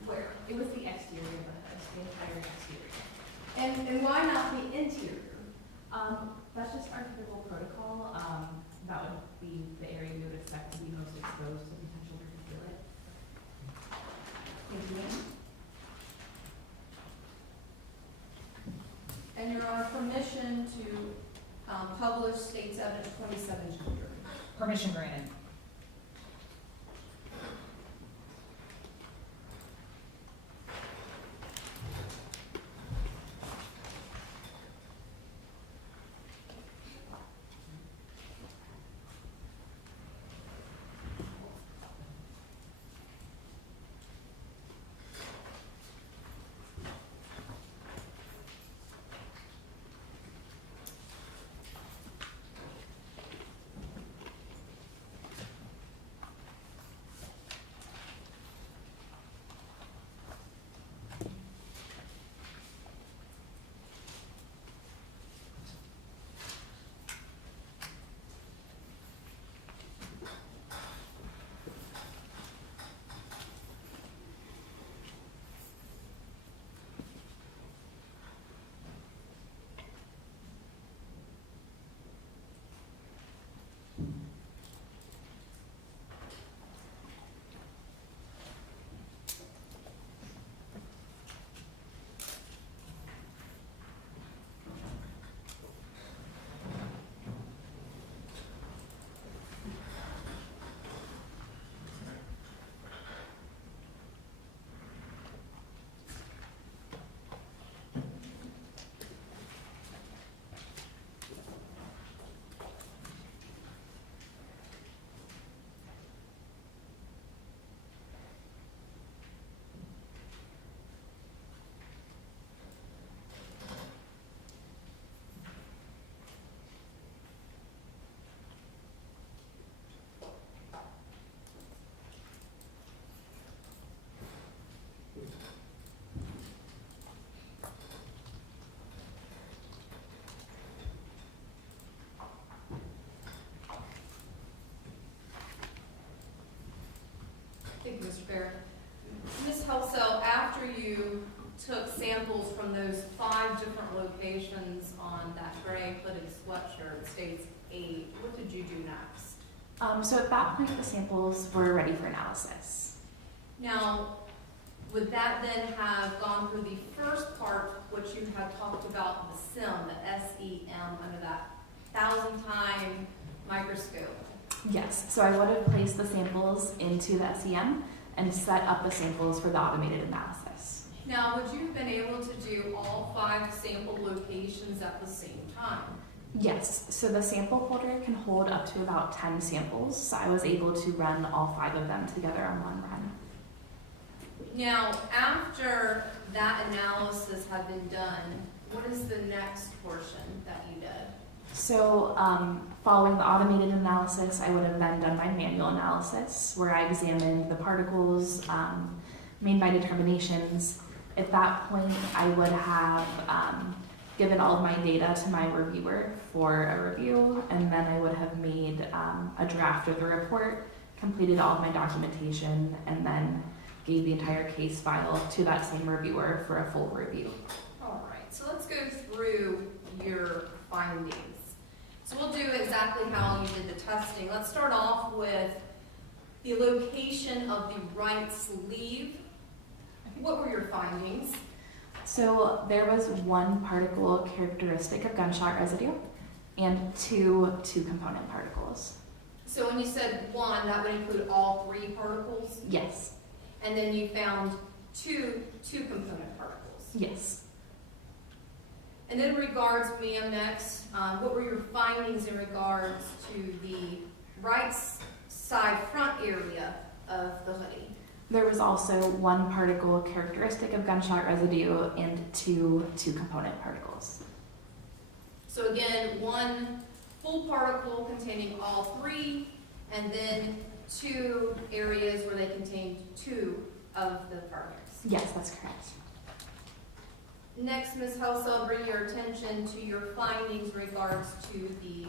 Where? It was the exterior of the hood, the entire exterior. And why not the interior? That's just our typical protocol. That would be the area we would expect to be most exposed to potential particulate. Thank you. And you're on permission to publish State's Evidence 27 chapter. Permission granted. Thank you, Mr. Fair. Ms. Helsel, after you took samples from those 5 different locations on that gray hooded sweatshirt, states 8, what did you do next? So at that point, the samples were ready for analysis. Now, would that then have gone through the first part, which you had talked about, the SEM, the SEM, under that 1,000 times Yes, so I would have placed the samples into the SEM and set up the samples for the automated analysis. Now, would you have been able to do all 5 sample locations at the same time? Yes, so the sample folder can hold up to about 10 samples, so I was able to run all 5 of them together on one run. Now, after that analysis had been done, what is the next portion that you did? So following the automated analysis, I would have then done my manual analysis where I examined the particles, made my determinations. At that point, I would have given all of my data to my reviewer for a review, and then I would have made a draft of the report, completed all of my documentation, and then gave the entire case file to that same reviewer for a full review. All right, so let's go through your findings. So we'll do exactly how you did the testing. Let's start off with the location of the right sleeve. What were your findings? So there was 1 particle characteristic of gunshot residue and 2 two-component particles. So when you said 1, that would include all 3 particles? Yes, And then you found 2 component particles. yes. And in regards, ma'am, next, what were your findings in regards to the right side front area of the hoodie? There was also 1 particle characteristic of gunshot residue and 2 two-component particles. So again, 1 full particle containing all 3, and then 2 areas where they contained 2 of the fragments. Yes, that's correct. Next, Ms. Helsel, bring your attention to your findings in regards to the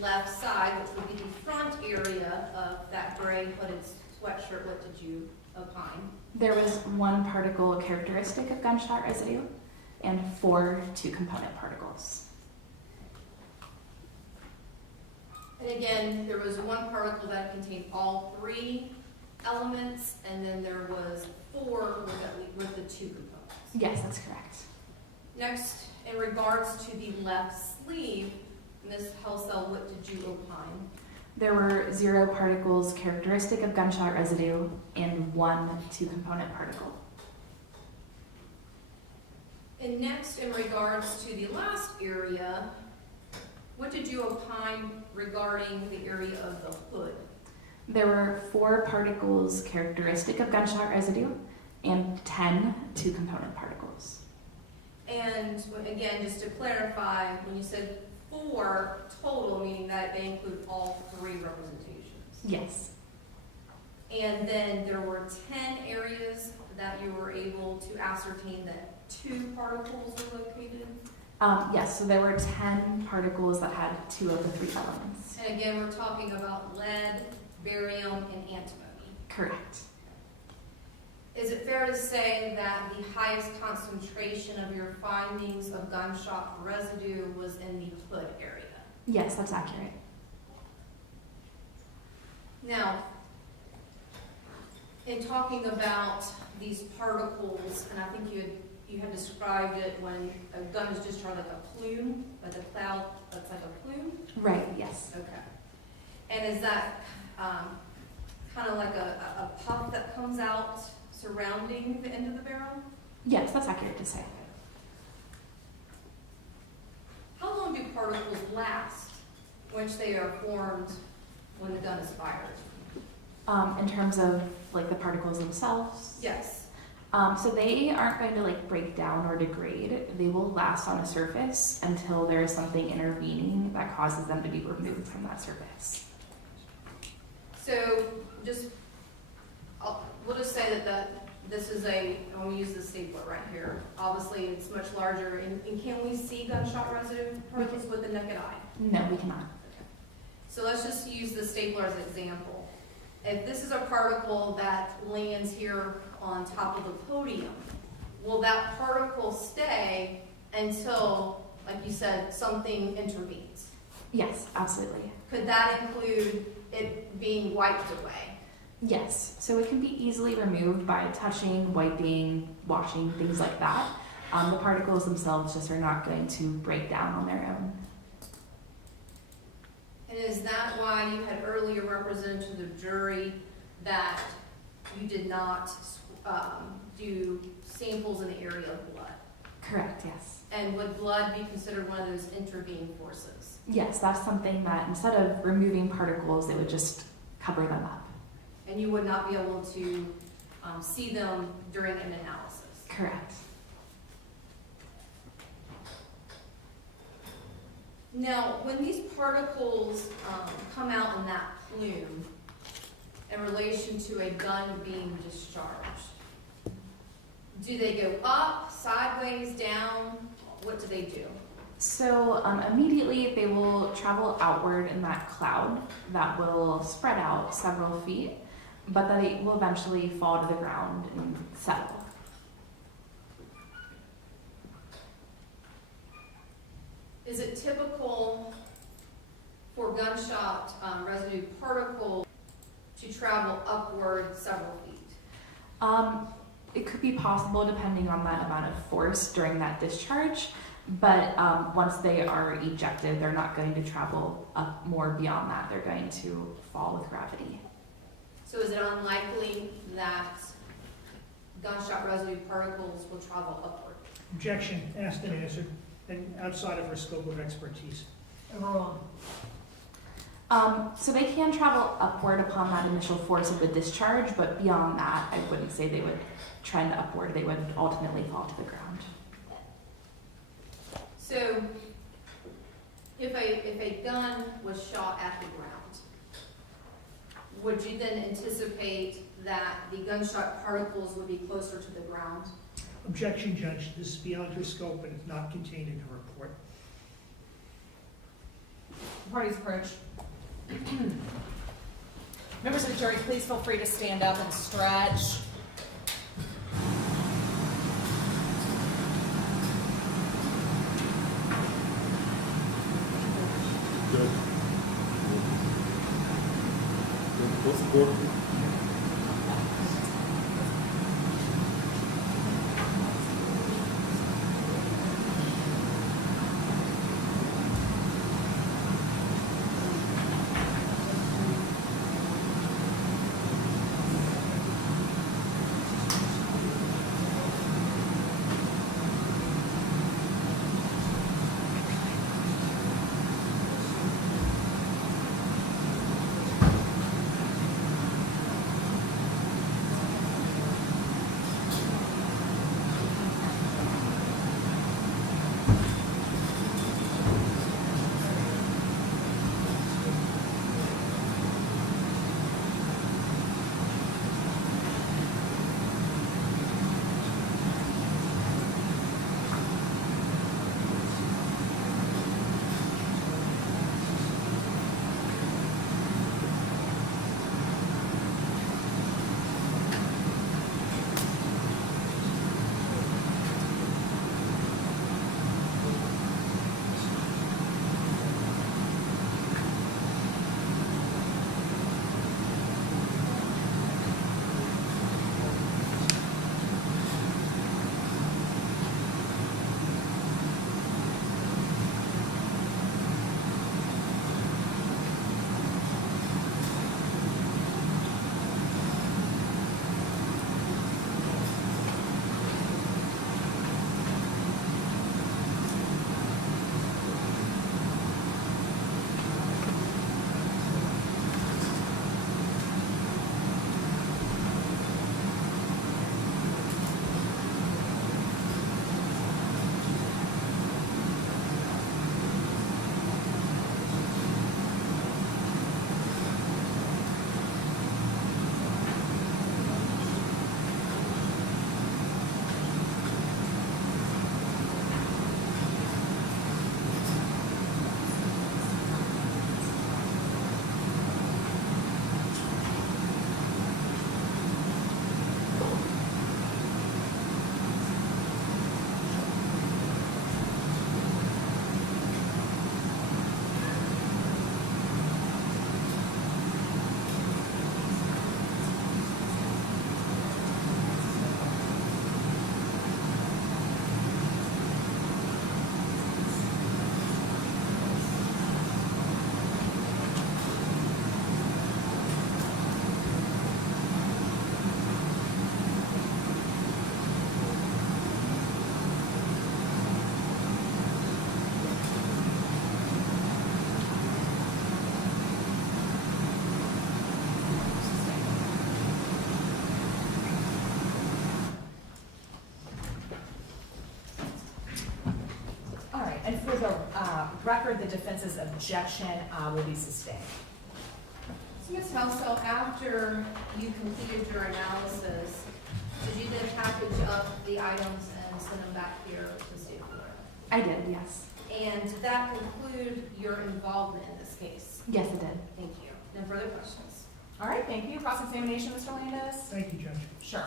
left side, which would be the front area of that gray hooded sweatshirt. What did you opine? There was 1 particle characteristic of gunshot residue and 4 two-component particles. And again, there was 1 particle that contained all 3 elements, and then there was 4 with the 2 components. Yes, that's correct. Next, in regards to the left sleeve, Ms. Helsel, what did you opine? There were 0 particles characteristic of gunshot residue and 1 two-component particle. And next, in regards to the last area, what did you opine regarding the area of the hood? There were 4 particles characteristic of gunshot residue and 10 two-component particles. And again, just to clarify, when you said 4 total, meaning that they include all 3 representations. Yes. And then there were 10 areas that you were able to ascertain that 2 particles were located. Yes, so there were 10 particles that had 2 of the 3 elements. And again, we're talking about lead, barium, and antimony. Correct. Is it fair to say that the highest concentration of your findings of gunshot residue was in the hood area? Yes, that's accurate. Now, in talking about these particles, and I think you had described it when a gun is discharged like a plume, like a cloud that's like a plume? Right, yes. Okay. And is that kind of like a puff that comes out surrounding the end of the barrel? Yes, that's accurate to say. How long do particles last once they are formed when the gun is fired? In terms of like the particles themselves? Yes. So they aren't going to like break down or degrade. They will last on a surface until there is something intervening that causes them to be removed from that surface. So we'll just say that this is I'm going to use the stapler right here. Obviously, it's much larger. And can we see gunshot residue particles with the naked eye? No, we cannot. So let's just use the stapler as an example. If this is a particle that lands here on top of the podium, will that particle stay until, like you said, something intervenes? Yes, absolutely. Could that include it being wiped away? Yes, so it can be easily removed by touching, wiping, washing, things like that. The particles themselves just are not going to break down on their own. And is that why you had earlier represented to the jury that you did not do samples in the area of blood? Correct, yes. And would blood be considered one of those intervening forces? Yes, that's something that instead of removing particles, they would just cover them up. And you would not be able to see them during an analysis? Correct. Now, when these particles come out in that plume in relation to a gun being discharged, do they go up, sideways, down? What do they do? So immediately they will travel outward in that cloud that will spread out several feet, but then it will eventually fall to the ground and settle. Is it typical for gunshot residue particles to travel upward several feet? It could be possible depending on that amount of force during that discharge, but once they are ejected, they're not going to travel up more beyond that. They're going to fall with gravity. So is it unlikely that gunshot residue particles will travel upward? Objection, asked and answered, and outside of her scope of expertise. Overruled. So they can travel upward upon that initial force of the discharge, but beyond that, I wouldn't say they would trend upward. They would ultimately fall to the ground. So if a gun was shot at the ground, would you then anticipate that the gunshot particles would be closer to the ground? Objection, Judge, this is beyond her scope and is not contained in her report. Parties approach. Members of the jury, please feel free to stand up and stretch. What's the court? And for the record, the defense's objection will be sustained. So Ms. Helsel, after you completed your analysis, did you then package up the items and send them back here to the state of Florida? I did, yes. And did that conclude your involvement in this case? Yes, it did. Thank you. No further questions? All right, thank you. Cross-examination, Mr. Landis? Thank you, Judge. Sure.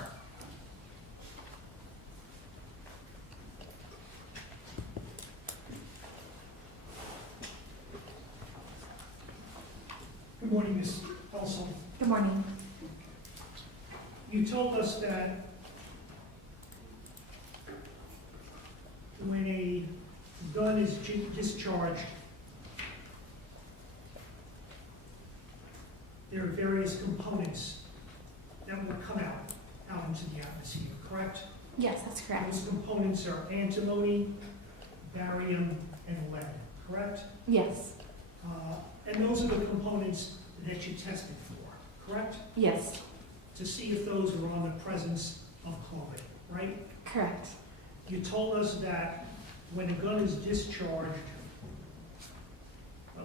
Good morning, Ms. Helsel. Good morning. You told us that when a gun is discharged, there are various components that will come out into the atmosphere, correct? Yes, that's correct. Those components are antimony, barium, and lead, correct? Yes. And those are the components that you tested for, correct? Yes. To see if those were on the presence of clothing, right? Correct. You told us that when a gun is discharged, a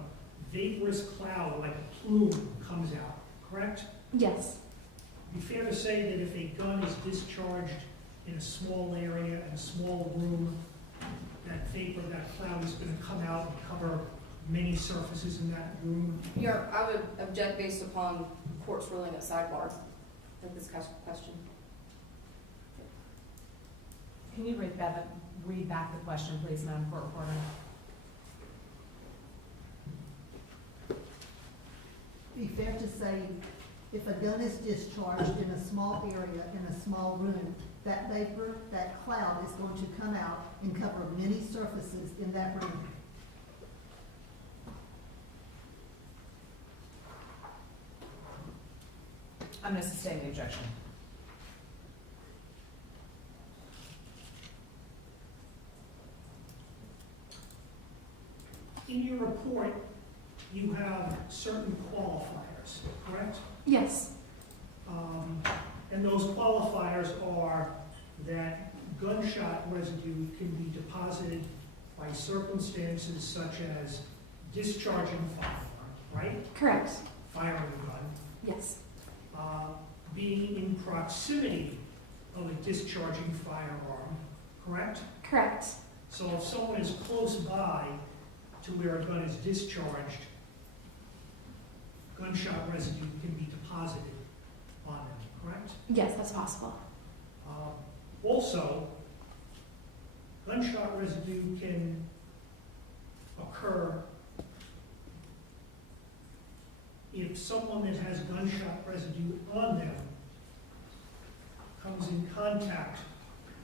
vaporous cloud, like a plume, comes out, correct? Yes. It'd be fair to say that if a gun is discharged in a small area, in a small room, that vapor, that cloud is going to come out and cover many surfaces in that room. I would object based upon court's ruling at sidebar with this question. Can you read back the question, please, Madam Court Reporter? Be fair to say, if a gun is discharged in a small area, in a small room, that vapor, that cloud is going to come out and cover many surfaces in that room. I'm going to sustain the objection. In your report, you have certain qualifiers, correct? Yes. And those qualifiers are that gunshot residue can be deposited by circumstances such as discharging firearm, right? Correct. Firing a gun. Yes. Being in proximity of a discharging firearm, correct? Correct. So if someone is close by to where a gun is discharged, gunshot residue can be deposited on them, correct? Yes, that's possible. Also, gunshot residue can occur if someone that has gunshot residue on them comes in contact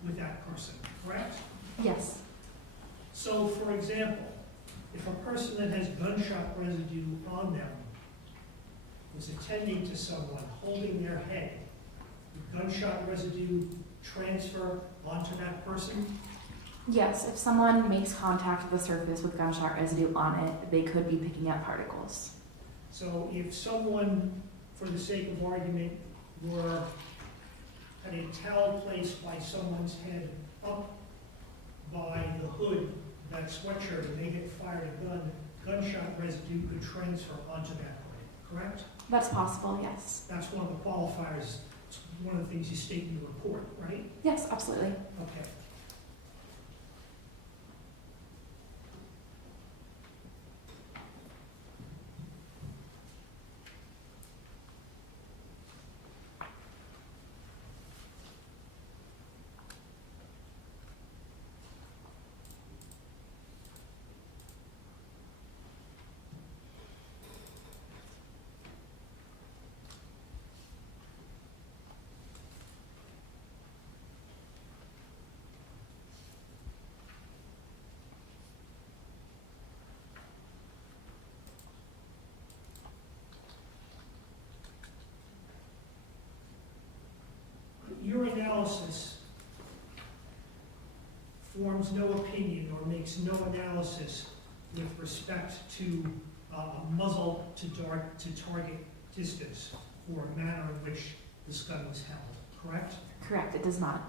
with that person, correct? Yes. So, for example, if a person that has gunshot residue on them was attending to someone holding their head, would gunshot residue transfer onto that person? Yes, if someone makes contact with the surface with gunshot residue on it, they could be picking up particles. So if someone, for the sake of argument, were had a towel placed by someone's head up by the hood of that sweatshirt and they had fired a gun, gunshot residue could transfer onto that hood, correct? That's possible, yes. That's one of the qualifiers, it's one of the things you state in your report, right? Yes, absolutely. Okay. Your analysis forms no opinion or makes no analysis with respect to a muzzle to target distance or a manner in which this gun was held, correct? Correct, it does not.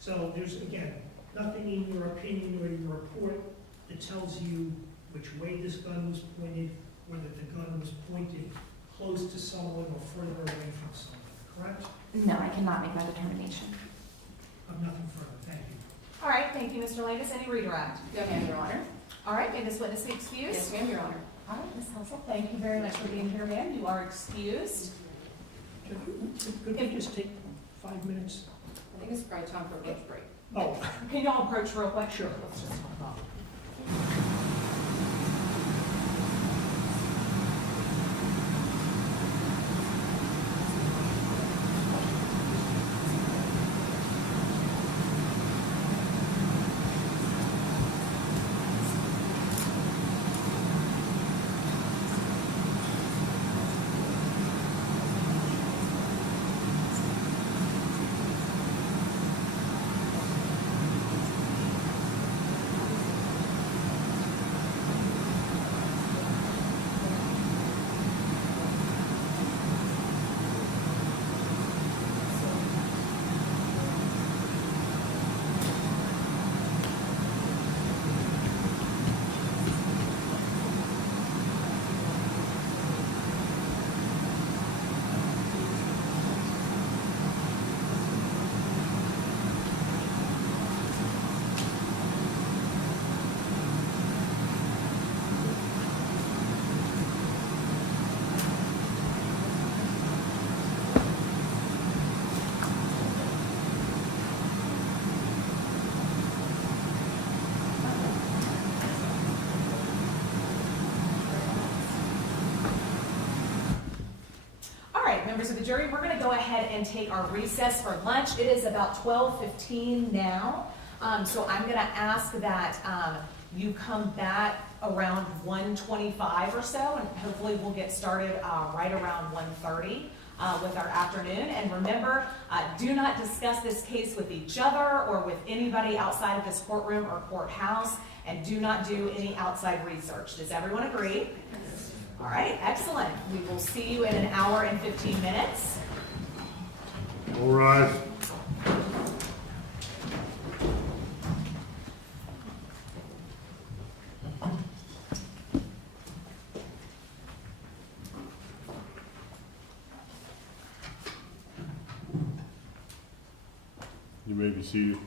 So there's, again, nothing in your opinion or your report that tells you which way this gun was pointed, or that the gun was pointed close to someone or further away from someone, correct? No, I cannot make that determination. Nothing further, thank you. All right, thank you, Mr. Landis. Any redirect? No, ma'am, Your Honor. All right, may this witness be excused? Yes, ma'am, Your Honor. All right, Ms. Helsel, thank you very much for being here, ma'am. You are excused. Could we just take 5 minutes? I think it's probably time for a lunch break. Oh, Can y'all approach real quick? Sure. Let's just talk about it. Members of the jury, we're going to go ahead and take our recess for lunch. It is about 12:15 now, so I'm going to ask that you come back around 1:25 or so, and hopefully we'll get started right around 1:30 with our afternoon. And remember, do not discuss this case with each other or with anybody outside of this courtroom or courthouse, and do not do any outside research. Does everyone agree? All right, excellent. We will see you in an hour and 15 minutes. All right. You may be seated.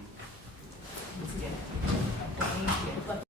Thank you.